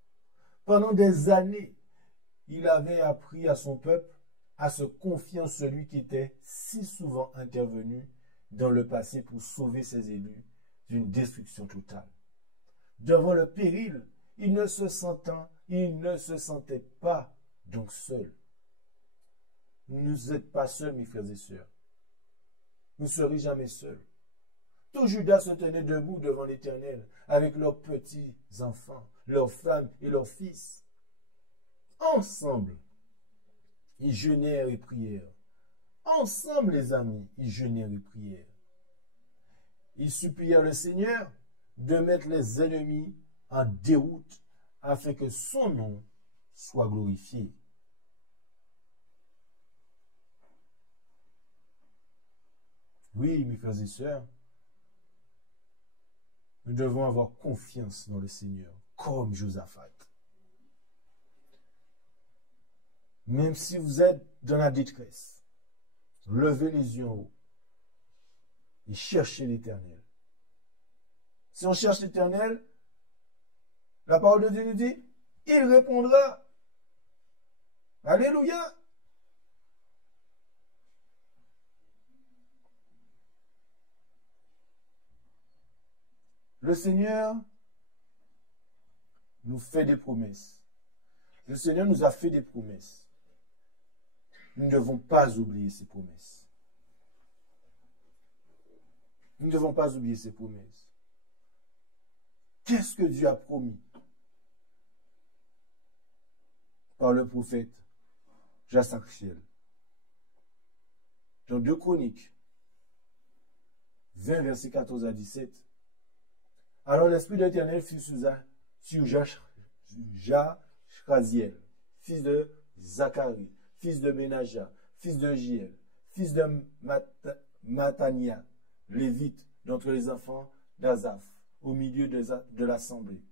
Pendant des années, il avait appris à son peuple à se confier en celui qui était si souvent intervenu dans le passé pour sauver ses élus d'une destruction totale. Devant le péril, il ne se sentait pas donc seul. Vous n'êtes pas seuls, mes frères et sœurs. Vous ne serez jamais seuls. Tout Juda se tenait debout devant l'Éternel avec leurs petits enfants, leurs femmes et leurs fils. Ensemble, ils jeûnèrent et prièrent. Ensemble, les amis, ils jeûnèrent et prièrent. Ils supplièrent le Seigneur de mettre les ennemis en déroute afin que son nom soit glorifié. Oui, mes frères et sœurs, nous devons avoir confiance dans le Seigneur, comme Josaphat. Même si vous êtes dans la détresse, levez les yeux en haut et cherchez l'Éternel. Si on cherche l'Éternel, la parole de Dieu nous dit, il répondra. Alléluia. Le Seigneur nous fait des promesses. Le Seigneur nous a fait des promesses. Nous ne devons pas oublier ces promesses. Nous ne devons pas oublier ces promesses. Qu'est-ce que Dieu a promis par le prophète Jasaxiel? Dans 2 Chroniques 20, versets 14 à 17. Alors l'Esprit de l'Éternel fut sur Jachaziel, fils de Zacharie, fils de Benaja, fils de Giel, fils de Matania, lévite d'entre les enfants d'Azaph, au milieu de l'assemblée.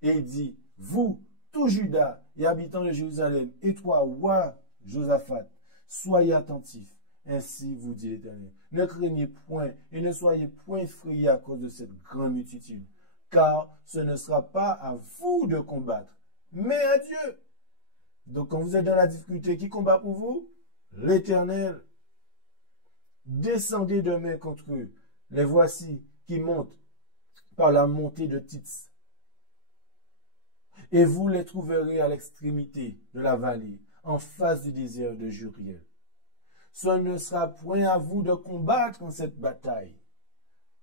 Et il dit, vous, tout Juda et habitants de Jérusalem, et toi, roi Josaphat, soyez attentifs. Ainsi vous dit l'Éternel. Ne craignez point et ne soyez point effrayés à cause de cette grande multitude, car ce ne sera pas à vous de combattre, mais à Dieu. Donc quand vous êtes dans la difficulté, qui combat pour vous? L'Éternel. Descendez demain contre eux. Les voici qui montent par la montée de Tits. Et vous les trouverez à l'extrémité de la vallée, en face du désert de Juriel. Ce ne sera point à vous de combattre en cette bataille.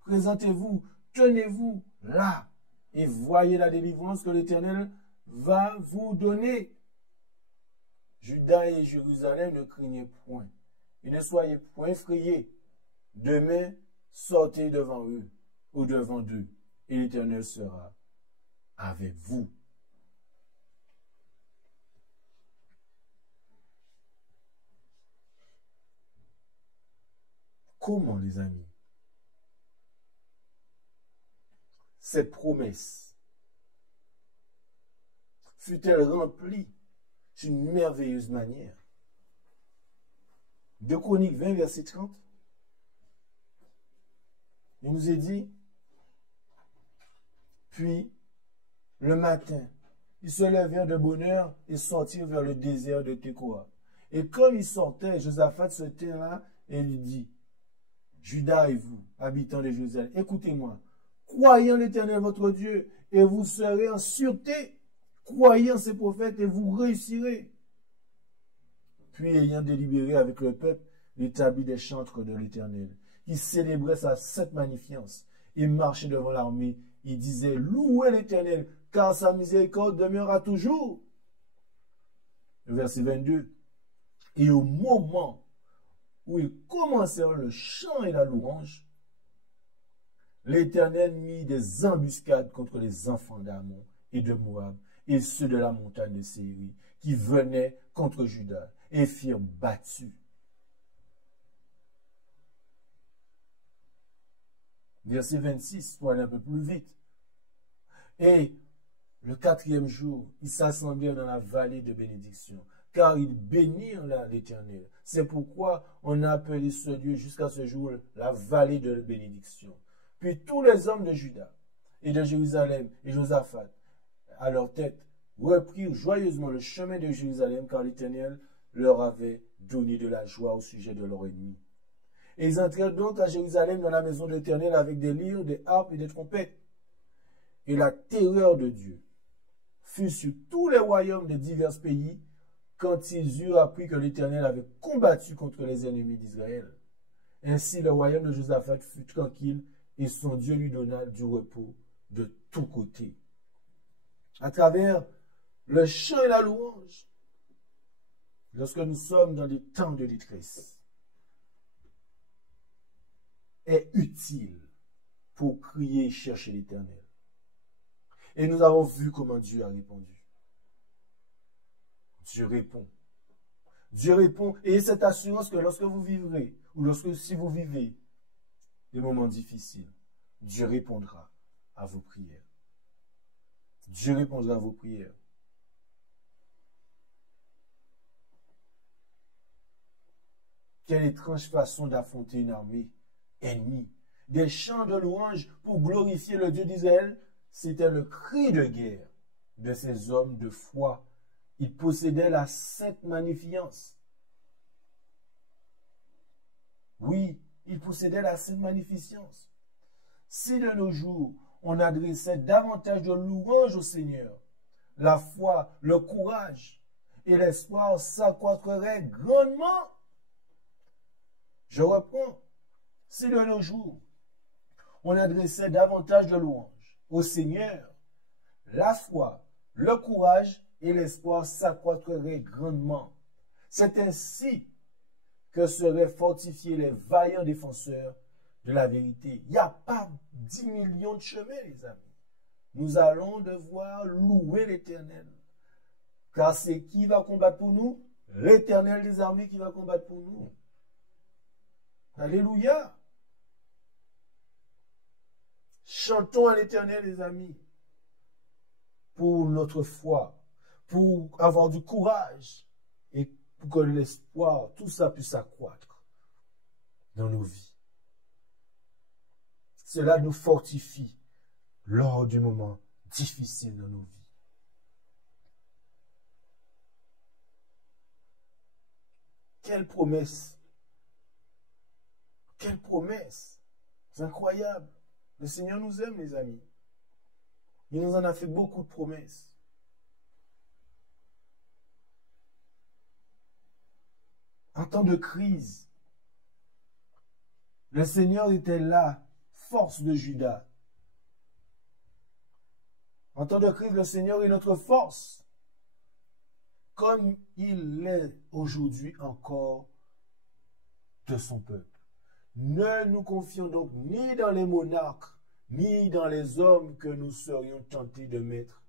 Présentez-vous, tenez-vous là, et voyez la délivrance que l'Éternel va vous donner. Juda et Jérusalem, ne craignez point, et ne soyez point effrayés. Demain, sortez devant eux, ou devant d'eux, et l'Éternel sera avec vous. Comment, les amis, cette promesse fut-elle remplie d'une merveilleuse manière? 2 Chroniques 20, verset 30. Il nous est dit, puis, le matin, ils se levèrent de bonne heure et sortirent vers le désert de Tekoa. Et comme ils sortaient, Josaphat se tint là et lui dit, Juda et vous, habitants de Jérusalem, écoutez-moi, croyez en l'Éternel votre Dieu et vous serez en sûreté. Croyez en ses prophètes et vous réussirez. Puis, ayant délibéré avec le peuple, il établit des chantres de l'Éternel, qui célébraient sa sainte magnificence. Il marchait devant l'armée, il disait, louez l'Éternel, car sa miséricorde demeurera toujours. Verset 22. Et au moment où ils commencèrent le chant et la louange, l'Éternel mit des embuscades contre les enfants d'Ammon et de Moab et ceux de la montagne de Séiri qui venaient contre Juda et firent battus. Verset 26, pour aller un peu plus vite. Et le 4e jour, ils s'assemblèrent dans la vallée de bénédiction, car ils bénirent l'Éternel. C'est pourquoi on a appelé ce lieu jusqu'à ce jour la vallée de bénédiction. Puis tous les hommes de Juda et de Jérusalem et Josaphat, à leur tête, reprirent joyeusement le chemin de Jérusalem, car l'Éternel leur avait donné de la joie au sujet de leurs ennemis. Et ils entrèrent donc à Jérusalem dans la maison de l'Éternel avec des lyres, des harpes et des trompettes. Et la terreur de Dieu fut sur tous les royaumes des divers pays quand ils eurent appris que l'Éternel avait combattu contre les ennemis d'Israël. Ainsi le royaume de Josaphat fut tranquille et son Dieu lui donna du repos de tous côtés. À travers le chant et la louange, lorsque nous sommes dans des temps de détresse, est utile pour crier et chercher l'Éternel. Et nous avons vu comment Dieu a répondu. Dieu répond. Dieu répond. Et cette assurance que lorsque vous vivrez, ou si vous vivez des moments difficiles, Dieu répondra à vos prières. Dieu répondra à vos prières. Quelle étrange façon d'affronter une armée ennemie. Des chants de louange pour glorifier le Dieu d'Israël, c'était le cri de guerre de ces hommes de foi. Ils possédaient la sainte magnificence. Oui, ils possédaient la sainte magnificence. Si de nos jours, on adressait davantage de louanges au Seigneur, la foi, le courage et l'espoir s'accroîtraient grandement. Je reprends. Si de nos jours, on adressait davantage de louanges au Seigneur, la foi, le courage et l'espoir s'accroîtraient grandement. C'est ainsi que seraient fortifiés les vaillants défenseurs de la vérité. Il n'y a pas 10 millions de chemins, les amis. Nous allons devoir louer l'Éternel. Car c'est qui va combattre pour nous? L'Éternel des armées qui va combattre pour nous. Alléluia. Chantons à l'Éternel, les amis, pour notre foi, pour avoir du courage et pour que l'espoir, tout ça puisse s'accroître dans nos vies. Cela nous fortifie lors du moment difficile dans nos vies. Quelle promesse! Quelle promesse! C'est incroyable. Le Seigneur nous aime, les amis. Il nous en a fait beaucoup de promesses. En temps de crise, le Seigneur était là, force de Juda. En temps de crise, le Seigneur est notre force, comme il l'est aujourd'hui encore de son peuple. Ne nous confions donc ni dans les monarques, ni dans les hommes que nous serions tentés de mettre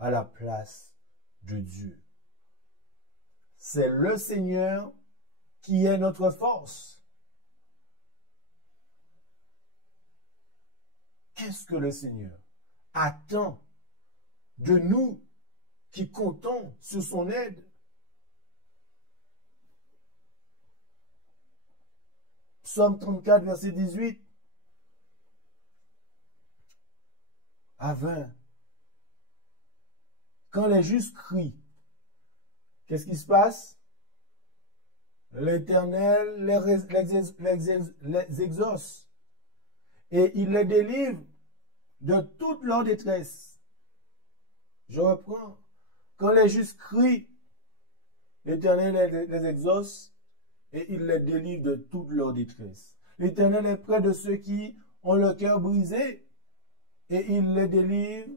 à la place de Dieu. C'est le Seigneur qui est notre force. Qu'est-ce que le Seigneur attend de nous qui comptons sur son aide? Psaume 34, verset 18 à 20. Quand les justes crient, qu'est-ce qui se passe? L'Éternel les exauce et il les délivre de toute leur détresse. Je reprends. Quand les justes crient, l'Éternel les exauce et il les délivre de toute leur détresse. L'Éternel est près de ceux qui ont le cœur brisé et il les délivre.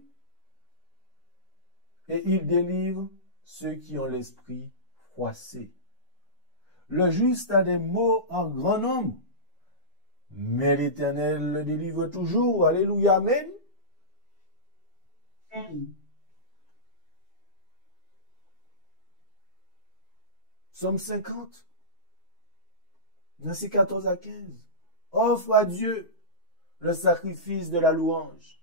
Et il délivre ceux qui ont l'esprit froissé. Le juste a des maux en grand nombre, mais l'Éternel le délivre toujours. Alléluia, amen. Psaume 50, verset 14 à 15. Offre à Dieu le sacrifice de la louange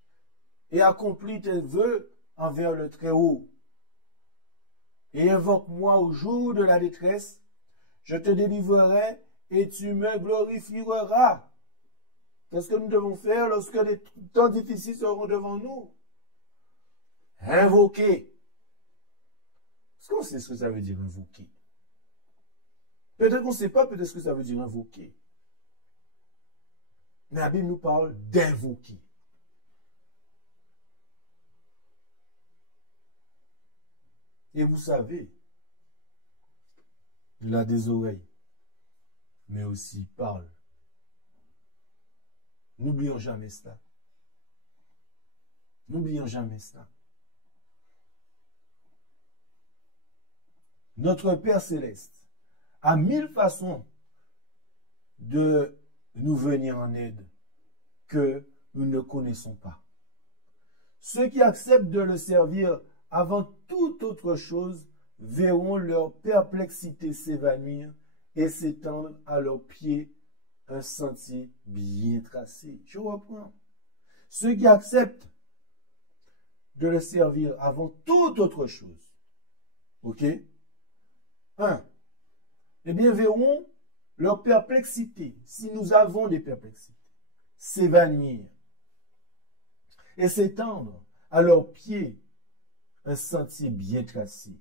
et accomplis tes vœux envers le Très-Haut. Et invoque-moi au jour de la détresse, je te délivrerai et tu me glorifieras. Qu'est-ce que nous devons faire lorsque les temps difficiles seront devant nous? Invoquer. Est-ce qu'on sait ce que ça veut dire invoquer? Peut-être qu'on ne sait pas peut-être ce que ça veut dire invoquer. Mais la Bible nous parle d'invoquer. Et vous savez, il a des oreilles, mais aussi il parle. N'oublions jamais cela. N'oublions jamais cela. Notre Père Céleste a 1000 façons de nous venir en aide que nous ne connaissons pas. Ceux qui acceptent de le servir avant toute autre chose verront leur perplexité s'évanouir et s'étendre à leurs pieds un sentier bien tracé. Je reprends. Ceux qui acceptent de le servir avant toute autre chose, ok? 1. Eh bien, verront leur perplexité, si nous avons des perplexités, s'évanouir et s'étendre à leurs pieds un sentier bien tracé.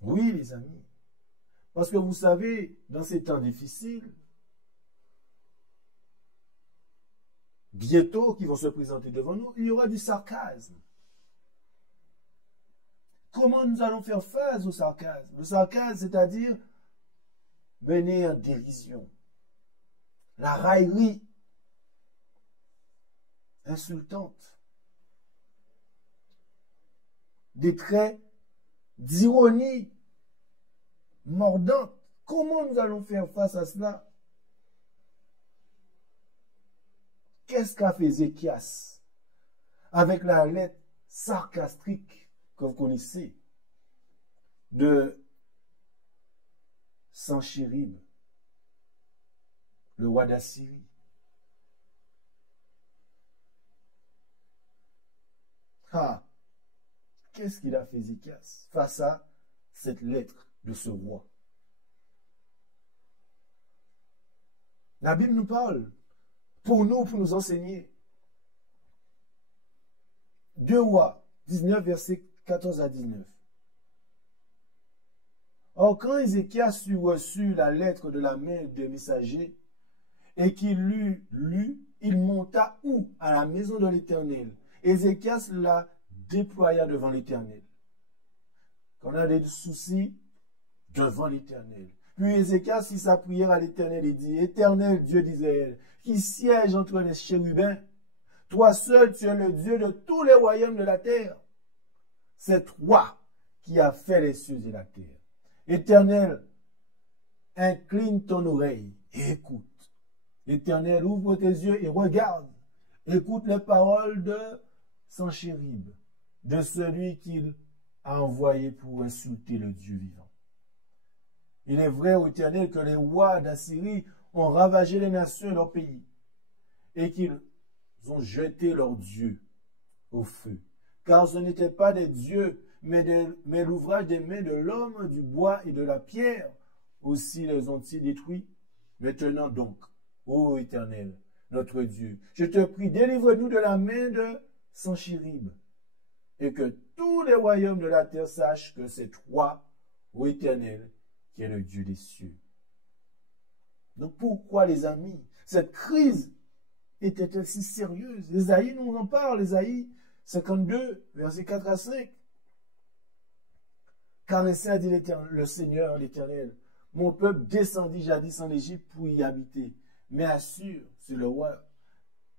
Oui, les amis, parce que vous savez, dans ces temps difficiles, bientôt qui vont se présenter devant nous, il y aura du sarcasme. Comment nous allons faire face au sarcasme? Le sarcasme, c'est-à-dire mener en dérision, la raillerie insultante, des traits d'ironie mordante. Comment nous allons faire face à cela? Qu'est-ce qu'a fait Ézéchias avec la lettre sarcastique que vous connaissez de Sanchérib, le roi d'Assyrie? Ah, qu'est-ce qu'il a fait Ézéchias face à cette lettre de ce roi? La Bible nous parle pour nous enseigner. 2 Rois 19, versets 14 à 19. Or, quand Ézéchias eut reçu la lettre de la main des messagers et qu'il l'eut lue, il monta où? À la maison de l'Éternel. Ézéchias la déploya devant l'Éternel. Quand on a des soucis, devant l'Éternel. Puis Ézéchias fit sa prière à l'Éternel et dit, Éternel Dieu d'Israël, qui siège entre les chérubins, toi seul tu es le Dieu de tous les royaumes de la terre. C'est toi qui as fait les cieux et la terre. Éternel, incline ton oreille et écoute. Éternel, ouvre tes yeux et regarde. Écoute les paroles de Sanchérib, de celui qu'il a envoyé pour insulter le Dieu vivant. Il est vrai, ô Éternel, que les rois d'Assyrie ont ravagé les nations et leur pays, et qu'ils ont jeté leurs dieux au feu. Car ce n'étaient pas des dieux, mais l'ouvrage des mains de l'homme, du bois et de la pierre. Aussi les ont-ils détruits. Maintenant donc, ô Éternel, notre Dieu, je te prie, délivre-nous de la main de Sanchérib, et que tous les royaumes de la terre sachent que c'est toi, ô Éternel, qui est le Dieu des cieux. Donc pourquoi, les amis, cette crise était-elle si sérieuse? Ésaïe nous en parle, Ésaïe 52, versets 4 à 5. Car ainsi a dit le Seigneur, l'Éternel, mon peuple descendit jadis en Égypte pour y habiter, mais Assur, c'est le roi,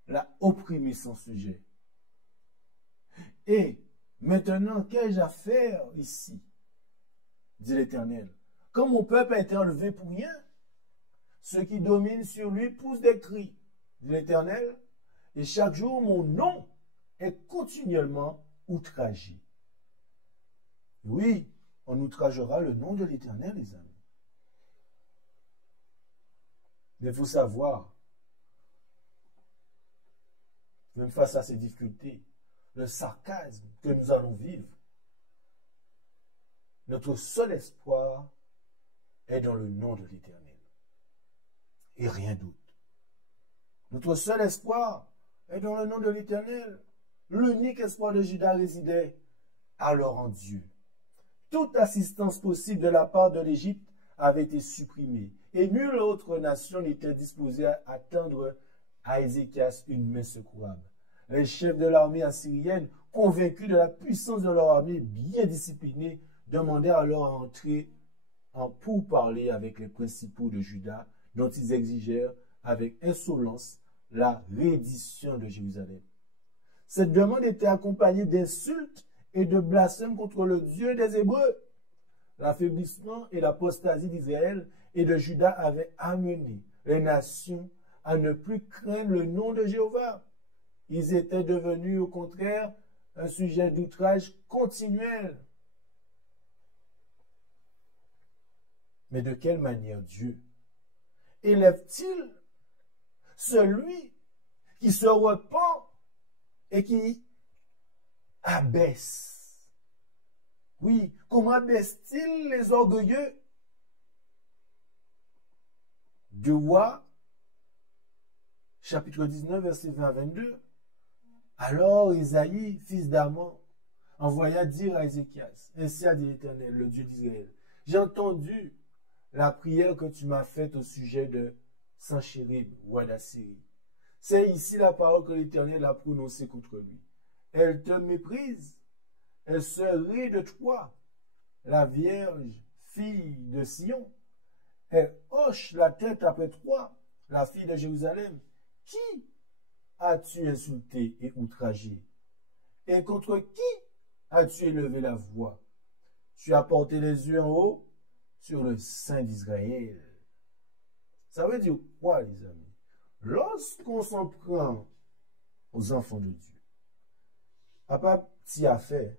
l'a opprimé sans sujet. Et maintenant, qu'ai-je à faire ici? Dit l'Éternel. Quand mon peuple a été enlevé pour rien, ceux qui dominent sur lui poussent des cris, dit l'Éternel, et chaque jour mon nom est continuellement outragé. Oui, on outragera le nom de l'Éternel, les amis. Mais il faut savoir, même face à ces difficultés, le sarcasme que nous allons vivre, notre seul espoir est dans le nom de l'Éternel et rien d'autre. Notre seul espoir est dans le nom de l'Éternel. L'unique espoir de Juda résidait alors en Dieu. Toute assistance possible de la part de l'Égypte avait été supprimée et nulle autre nation n'était disposée à tendre à Ézéchias une main secourable. Les chefs de l'armée assyrienne, convaincus de la puissance de leur armée bien disciplinée, demandèrent alors à entrer en pourparlers avec les principaux de Juda, dont ils exigèrent avec insolence la reddition de Jérusalem. Cette demande était accompagnée d'insultes et de blasphèmes contre le Dieu des Hébreux. L'affaiblissement et l'apostasie d'Israël et de Juda avaient amené les nations à ne plus craindre le nom de Jéhovah. Ils étaient devenus au contraire un sujet d'outrage continuel. Mais de quelle manière Dieu élève-t-il celui qui se repent et qui abaisse? Oui, comment abaisse-t-il les orgueilleux? 2 Rois, chapitre 19, verset 20 à 22. Alors Isaïe, fils d'Amon, envoya dire à Ézéchias, ainsi a dit l'Éternel, le Dieu d'Israël, j'ai entendu la prière que tu m'as faite au sujet de Sanchérib, roi d'Assyrie. C'est ici la parole que l'Éternel a prononcée contre lui. Elle te méprise, elle se rit de toi, la Vierge, fille de Sion. Elle hoche la tête après toi, la fille de Jérusalem. Qui as-tu insulté et outragé? Et contre qui as-tu élevé la voix? Tu as porté les yeux en haut sur le Saint d'Israël. Ça veut dire quoi, les amis? Lorsqu'on s'en prend aux enfants de Dieu, papa t'y a fait,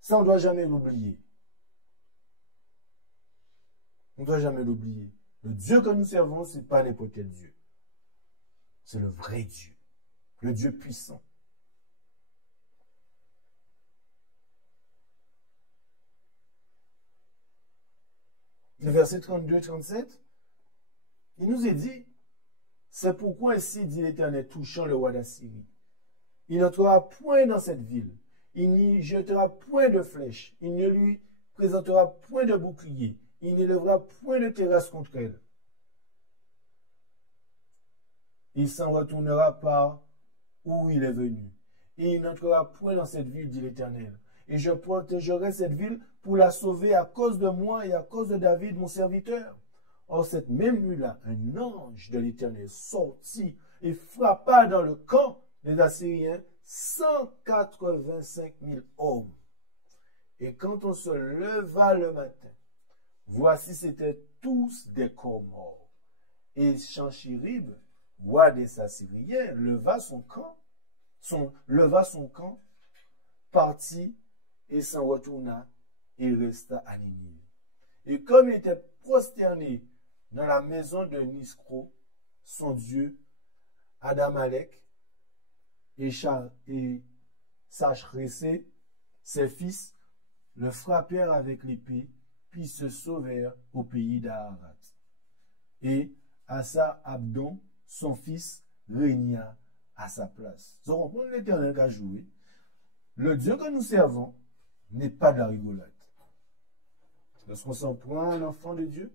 ça on ne doit jamais l'oublier. On ne doit jamais l'oublier. Le Dieu que nous servons, ce n'est pas n'importe quel Dieu. C'est le vrai Dieu, le Dieu puissant. Le verset 32-37, il nous est dit, c'est pourquoi ainsi dit l'Éternel touchant le roi d'Assyrie. Il n'entrera point dans cette ville, il n'y jetera point de flèches, il ne lui présentera point de bouclier, il n'élèvera point de terrasse contre elle. Il s'en retournera par où il est venu, et il n'entrera point dans cette ville, dit l'Éternel. Et je protégerai cette ville pour la sauver à cause de moi et à cause de David, mon serviteur. Or, cette même nuit-là, un ange de l'Éternel sortit et frappa dans le camp des Assyriens 185 000 hommes. Et quand on se leva le matin, voici, c'étaient tous des corps morts. Et Sanchérib, roi des Assyriens, leva son camp, partit et s'en retourna et resta à Ninive. Et comme il était prosterné dans la maison de Nisro, son dieu, Adamalek, et Sachressé, ses fils, le frappèrent avec l'épée, puis se sauvèrent au pays d'Ararat. Et Asa Abdon, son fils, régna à sa place. Donc, on prend l'Éternel qui a joué. Le Dieu que nous servons n'est pas de la rigolade. Lorsqu'on s'en prend à l'enfant de Dieu,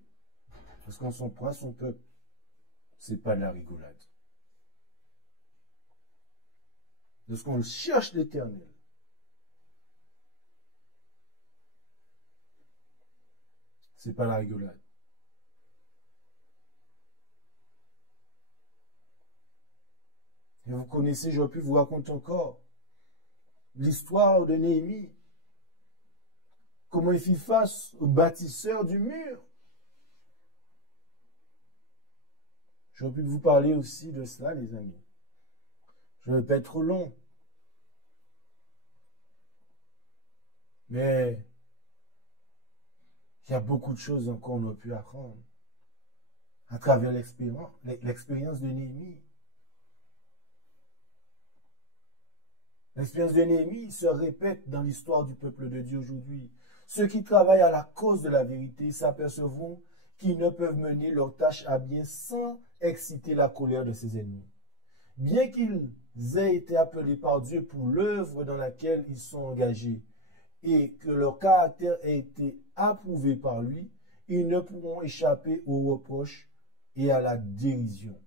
lorsqu'on s'en prend à son peuple, c'est pas de la rigolade. Lorsqu'on cherche l'Éternel, c'est pas la rigolade. Et vous connaissez, j'aurais pu vous raconter encore l'histoire de Néhémie. Comment il fit face au bâtisseur du mur. J'aurais pu vous parler aussi de cela, les amis. Je ne vais pas être trop long. Mais il y a beaucoup de choses encore qu'on a pu apprendre à travers l'expérience de Néhémie. L'expérience de Néhémie se répète dans l'histoire du peuple de Dieu aujourd'hui. Ceux qui travaillent à la cause de la vérité s'apercevront qu'ils ne peuvent mener leur tâche à bien sans exciter la colère de ses ennemis. Bien qu'ils aient été appelés par Dieu pour l'œuvre dans laquelle ils sont engagés et que leur caractère ait été approuvé par lui, ils ne pourront échapper aux reproches et à la dérision.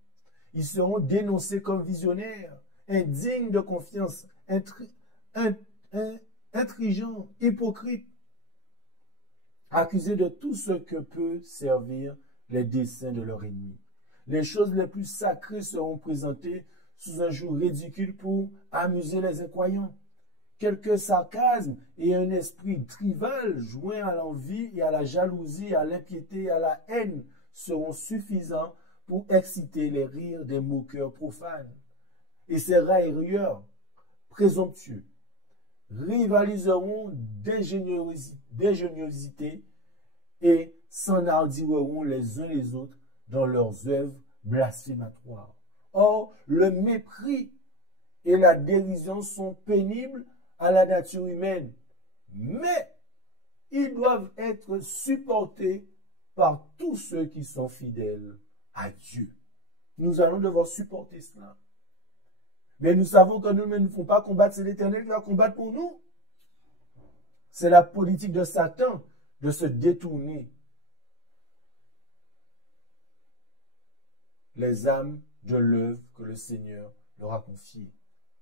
Ils seront dénoncés comme visionnaires, indignes de confiance, intrigants, hypocrites, accusés de tout ce que peut servir les desseins de leur ennemi. Les choses les plus sacrées seront présentées sous un jour ridicule pour amuser les incroyants. Quelques sarcasmes et un esprit trivial joints à l'envie et à la jalousie, à l'impiété et à la haine seront suffisants pour exciter les rires des moqueurs profanes. Et ces railleurs présomptueux rivaliseront d'ingéniosité et s'enhardiront les uns les autres dans leurs œuvres blasphématoires. Or, le mépris et la dérision sont pénibles à la nature humaine, mais ils doivent être supportés par tous ceux qui sont fidèles à Dieu. Nous allons devoir supporter cela. Mais nous savons que nous ne nous font pas combattre, c'est l'Éternel qui va combattre pour nous. C'est la politique de Satan de se détourner les âmes de l'œuvre que le Seigneur leur a confiée.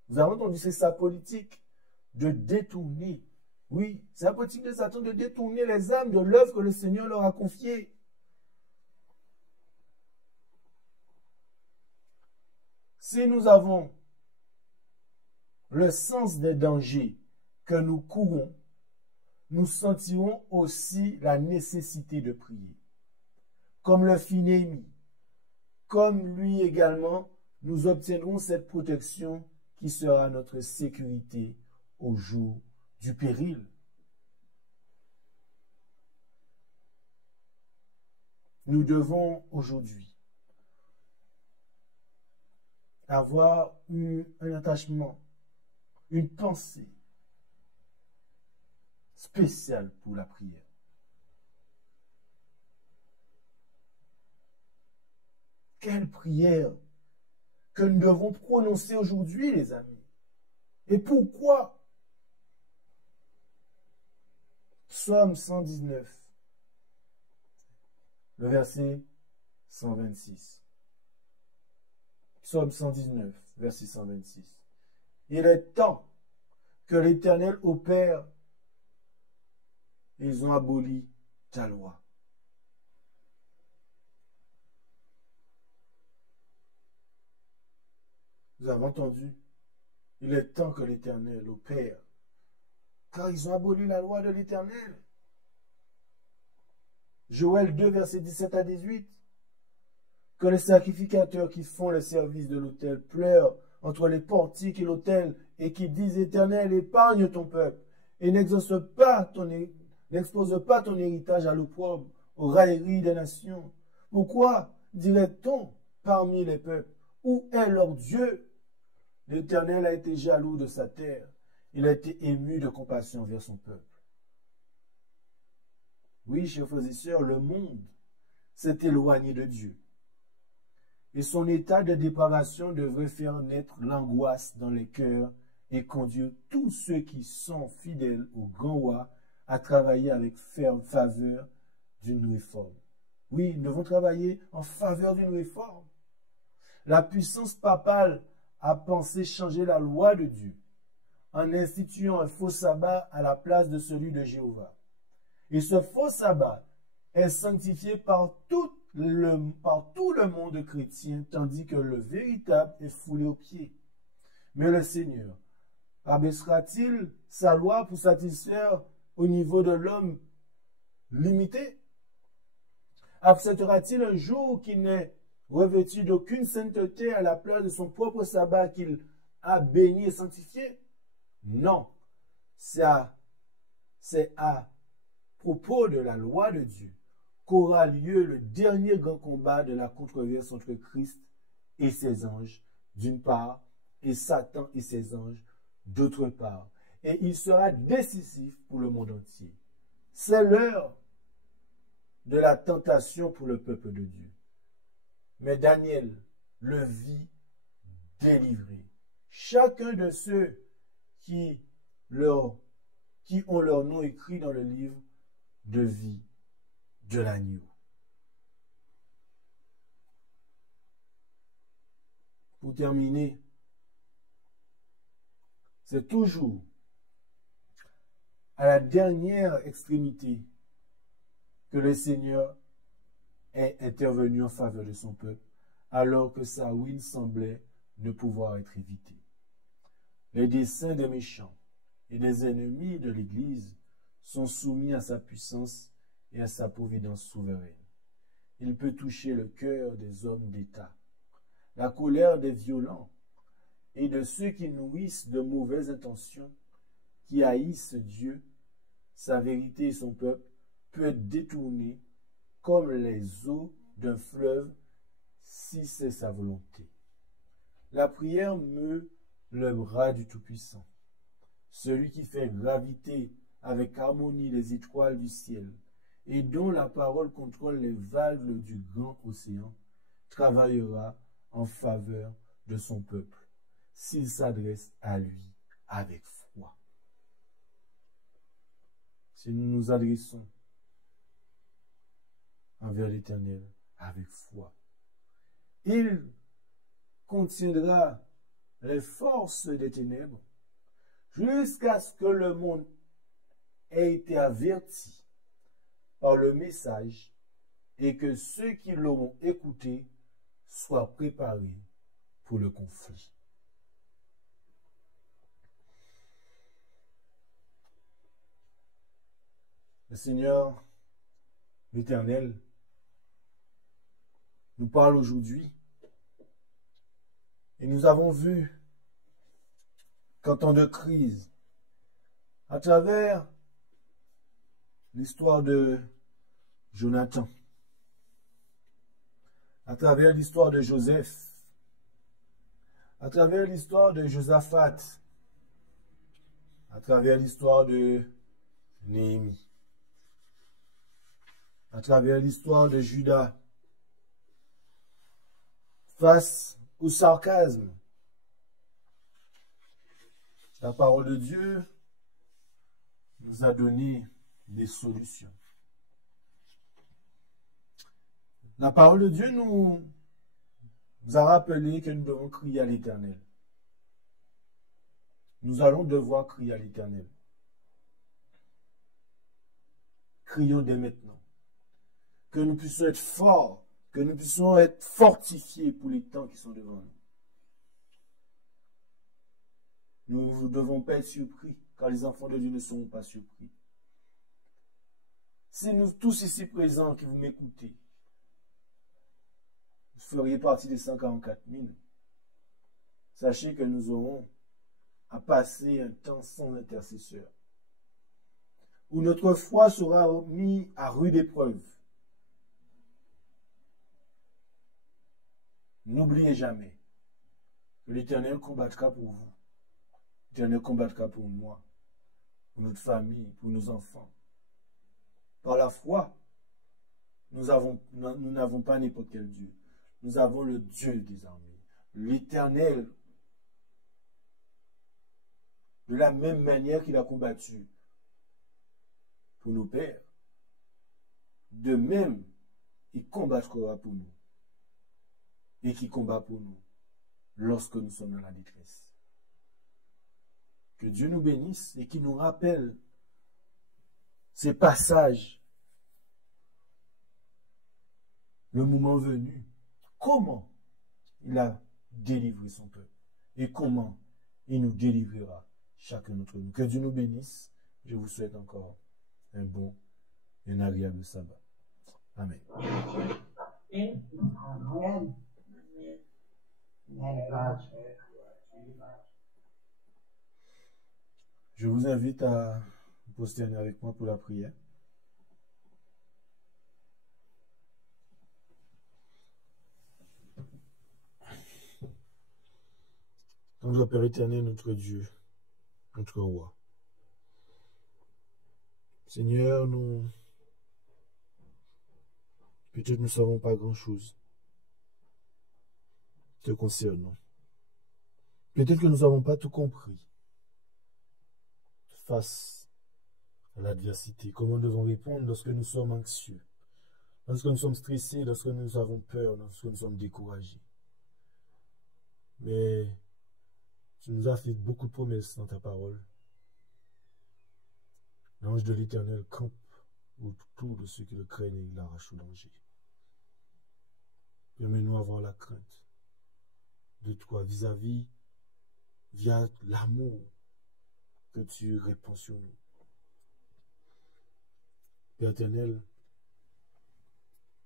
Vous avez entendu, c'est sa politique de détourner. Oui, c'est la politique de Satan de détourner les âmes de l'œuvre que le Seigneur leur a confiée. Si nous avons le sens des dangers que nous courons, nous sentirons aussi la nécessité de prier. Comme le fit Néhémie, comme lui également, nous obtiendrons cette protection qui sera notre sécurité au jour du péril. Nous devons aujourd'hui avoir un attachement, une pensée spéciale pour la prière. Quelle prière que nous devons prononcer aujourd'hui, les amis. Et pourquoi? Psaume 119, le verset 126. Psaume 119, verset 126. Il est temps que l'Éternel opère. Ils ont aboli ta loi. Vous avez entendu? Il est temps que l'Éternel opère. Car ils ont aboli la loi de l'Éternel. Joël 2, verset 17 à 18. Que les sacrificateurs qui font le service de l'autel pleurent entre les portiques et l'autel et qui disent: Éternel, épargne ton peuple et n'expose pas ton héritage à l'opprobre, aux railleries des nations. Pourquoi dirait-on parmi les peuples: où est leur Dieu? L'Éternel a été jaloux de sa terre. Il a été ému de compassion vers son peuple. Oui, chers frères et sœurs, le monde s'est éloigné de Dieu. Et son état de dépravation devrait faire naître l'angoisse dans les cœurs et conduire tous ceux qui sont fidèles au grand roi à travailler avec ferme faveur d'une réforme. Oui, nous devons travailler en faveur d'une réforme. La puissance papale a pensé changer la loi de Dieu en instituant un faux sabbat à la place de celui de Jéhovah. Et ce faux sabbat est sanctifié par tout le monde chrétien, tandis que le véritable est foulé aux pieds. Mais le Seigneur abaissera-t-il sa loi pour satisfaire au niveau de l'homme limité? Acceptera-t-il un jour qu'il n'est revêtu d'aucune sainteté à la place de son propre sabbat qu'il a béni et sanctifié? Non, c'est à propos de la loi de Dieu qu'aura lieu le dernier grand combat de la controverse entre Christ et ses anges, d'une part, et Satan et ses anges, d'autre part. Et il sera décisif pour le monde entier. C'est l'heure de la tentation pour le peuple de Dieu. Mais Daniel le vit délivré. Chacun de ceux qui ont leur nom écrit dans le livre de vie de l'agneau. Pour terminer, c'est toujours à la dernière extrémité que le Seigneur est intervenu en faveur de son peuple, alors que sa ruine semblait ne pouvoir être évitée. Les desseins des méchants et des ennemis de l'Église sont soumis à sa puissance et à sa providence souveraine. Il peut toucher le cœur des hommes d'État, la colère des violents et de ceux qui nourrissent de mauvaises intentions, qui haïssent Dieu, sa vérité et son peuple, peut être détourné comme les eaux d'un fleuve si c'est sa volonté. La prière meut le bras du Tout-Puissant, celui qui fait graviter avec harmonie les étoiles du ciel et dont la parole contrôle les vagues du grand océan, travaillera en faveur de son peuple, s'il s'adresse à lui avec foi. Si nous nous adressons envers l'Éternel avec foi, il contiendra les forces des ténèbres jusqu'à ce que le monde ait été averti par le message et que ceux qui l'auront écouté soient préparés pour le conflit. Le Seigneur, l'Éternel, nous parle aujourd'hui. Et nous avons vu qu'en temps de crise, à travers l'histoire de Jonathan, à travers l'histoire de Joseph, à travers l'histoire de Josaphat, à travers l'histoire de Néhémie, à travers l'histoire de Judas, face au sarcasme, la parole de Dieu nous a donné des solutions. La parole de Dieu nous a rappelé que nous devons crier à l'Éternel. Nous allons devoir crier à l'Éternel. Crions dès maintenant. Que nous puissions être forts, que nous puissions être fortifiés pour les temps qui sont devant nous. Nous ne devons pas être surpris, car les enfants de Dieu ne seront pas surpris. Si nous tous ici présents qui vous m'écoutez, vous feriez partie des 144 000, sachez que nous aurons à passer un temps sans intercesseur, où notre foi sera mise à rude épreuve. N'oubliez jamais que l'Éternel combattra pour vous. L'Éternel combattra pour moi, pour notre famille, pour nos enfants. Par la foi, nous n'avons pas n'importe quel Dieu. Nous avons le Dieu des armées, l'Éternel. De la même manière qu'il a combattu pour nos pères, de même, il combattra pour nous. Et qui combat pour nous lorsque nous sommes dans la détresse. Que Dieu nous bénisse et qu'il nous rappelle ces passages, le moment venu, comment il a délivré son peuple et comment il nous délivrera chacun d'entre nous. Que Dieu nous bénisse. Je vous souhaite encore un bon et un agréable sabbat. Amen. Amen. Je vous invite à vous prosterner avec moi pour la prière. Notre Père éternel, notre Dieu, notre Roi. Seigneur, peut-être nous ne savons pas grand-chose te concernant. Peut-être que nous n'avons pas tout compris face à l'adversité. Comment nous devons répondre lorsque nous sommes anxieux, lorsque nous sommes stressés, lorsque nous avons peur, lorsque nous sommes découragés. Mais tu nous as fait beaucoup de promesses dans ta parole. L'ange de l'Éternel campe autour de ceux qui le craignent et il l'arrache au danger. Permets-nous avoir la crainte de toi via l'amour que tu répands sur nous. Père éternel,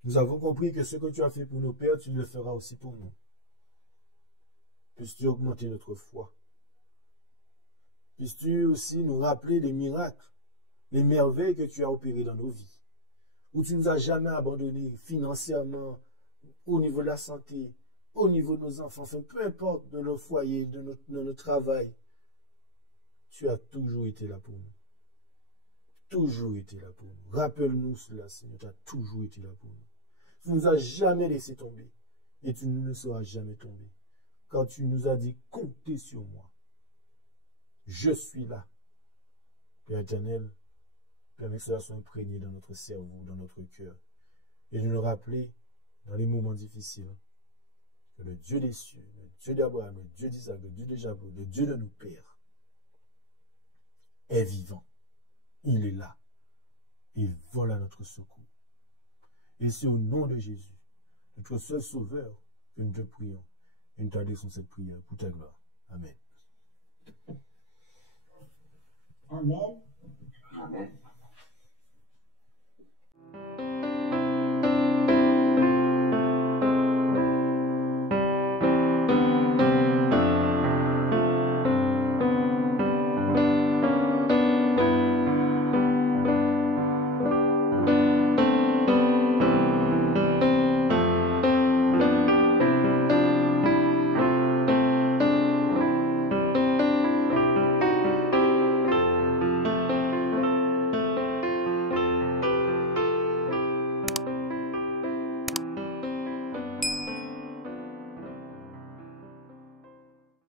nous avons compris que ce que tu as fait pour nos pères, tu le feras aussi pour nous. Puisses-tu augmenter notre foi. Puisses-tu aussi nous rappeler les miracles, les merveilles que tu as opérées dans nos vies, où tu ne nous as jamais abandonnés financièrement, au niveau de la santé, au niveau de nos enfants, enfin, peu importe, de nos foyers, de notre travail. Tu as toujours été là pour nous. toujours été là pour nous. Rappelle-nous cela, Seigneur, tu as toujours été là pour nous. Tu ne nous as jamais laissé tomber et tu ne nous laisseras jamais tomber. Quand tu nous as dit, comptez sur moi. Je suis là. Père éternel, permets que cela soit imprégné dans notre cerveau, dans notre cœur. Et de nous rappeler, dans les moments difficiles, que le Dieu des cieux, le Dieu d'Abraham, le Dieu d'Isaac, le Dieu de Jacob, le Dieu de nos pères, est vivant. Il est là. Il vole à notre secours. Et c'est au nom de Jésus, notre seul sauveur, que nous te prions. Et nous t'adressons cette prière pour ta gloire. Amen. Amen. Amen.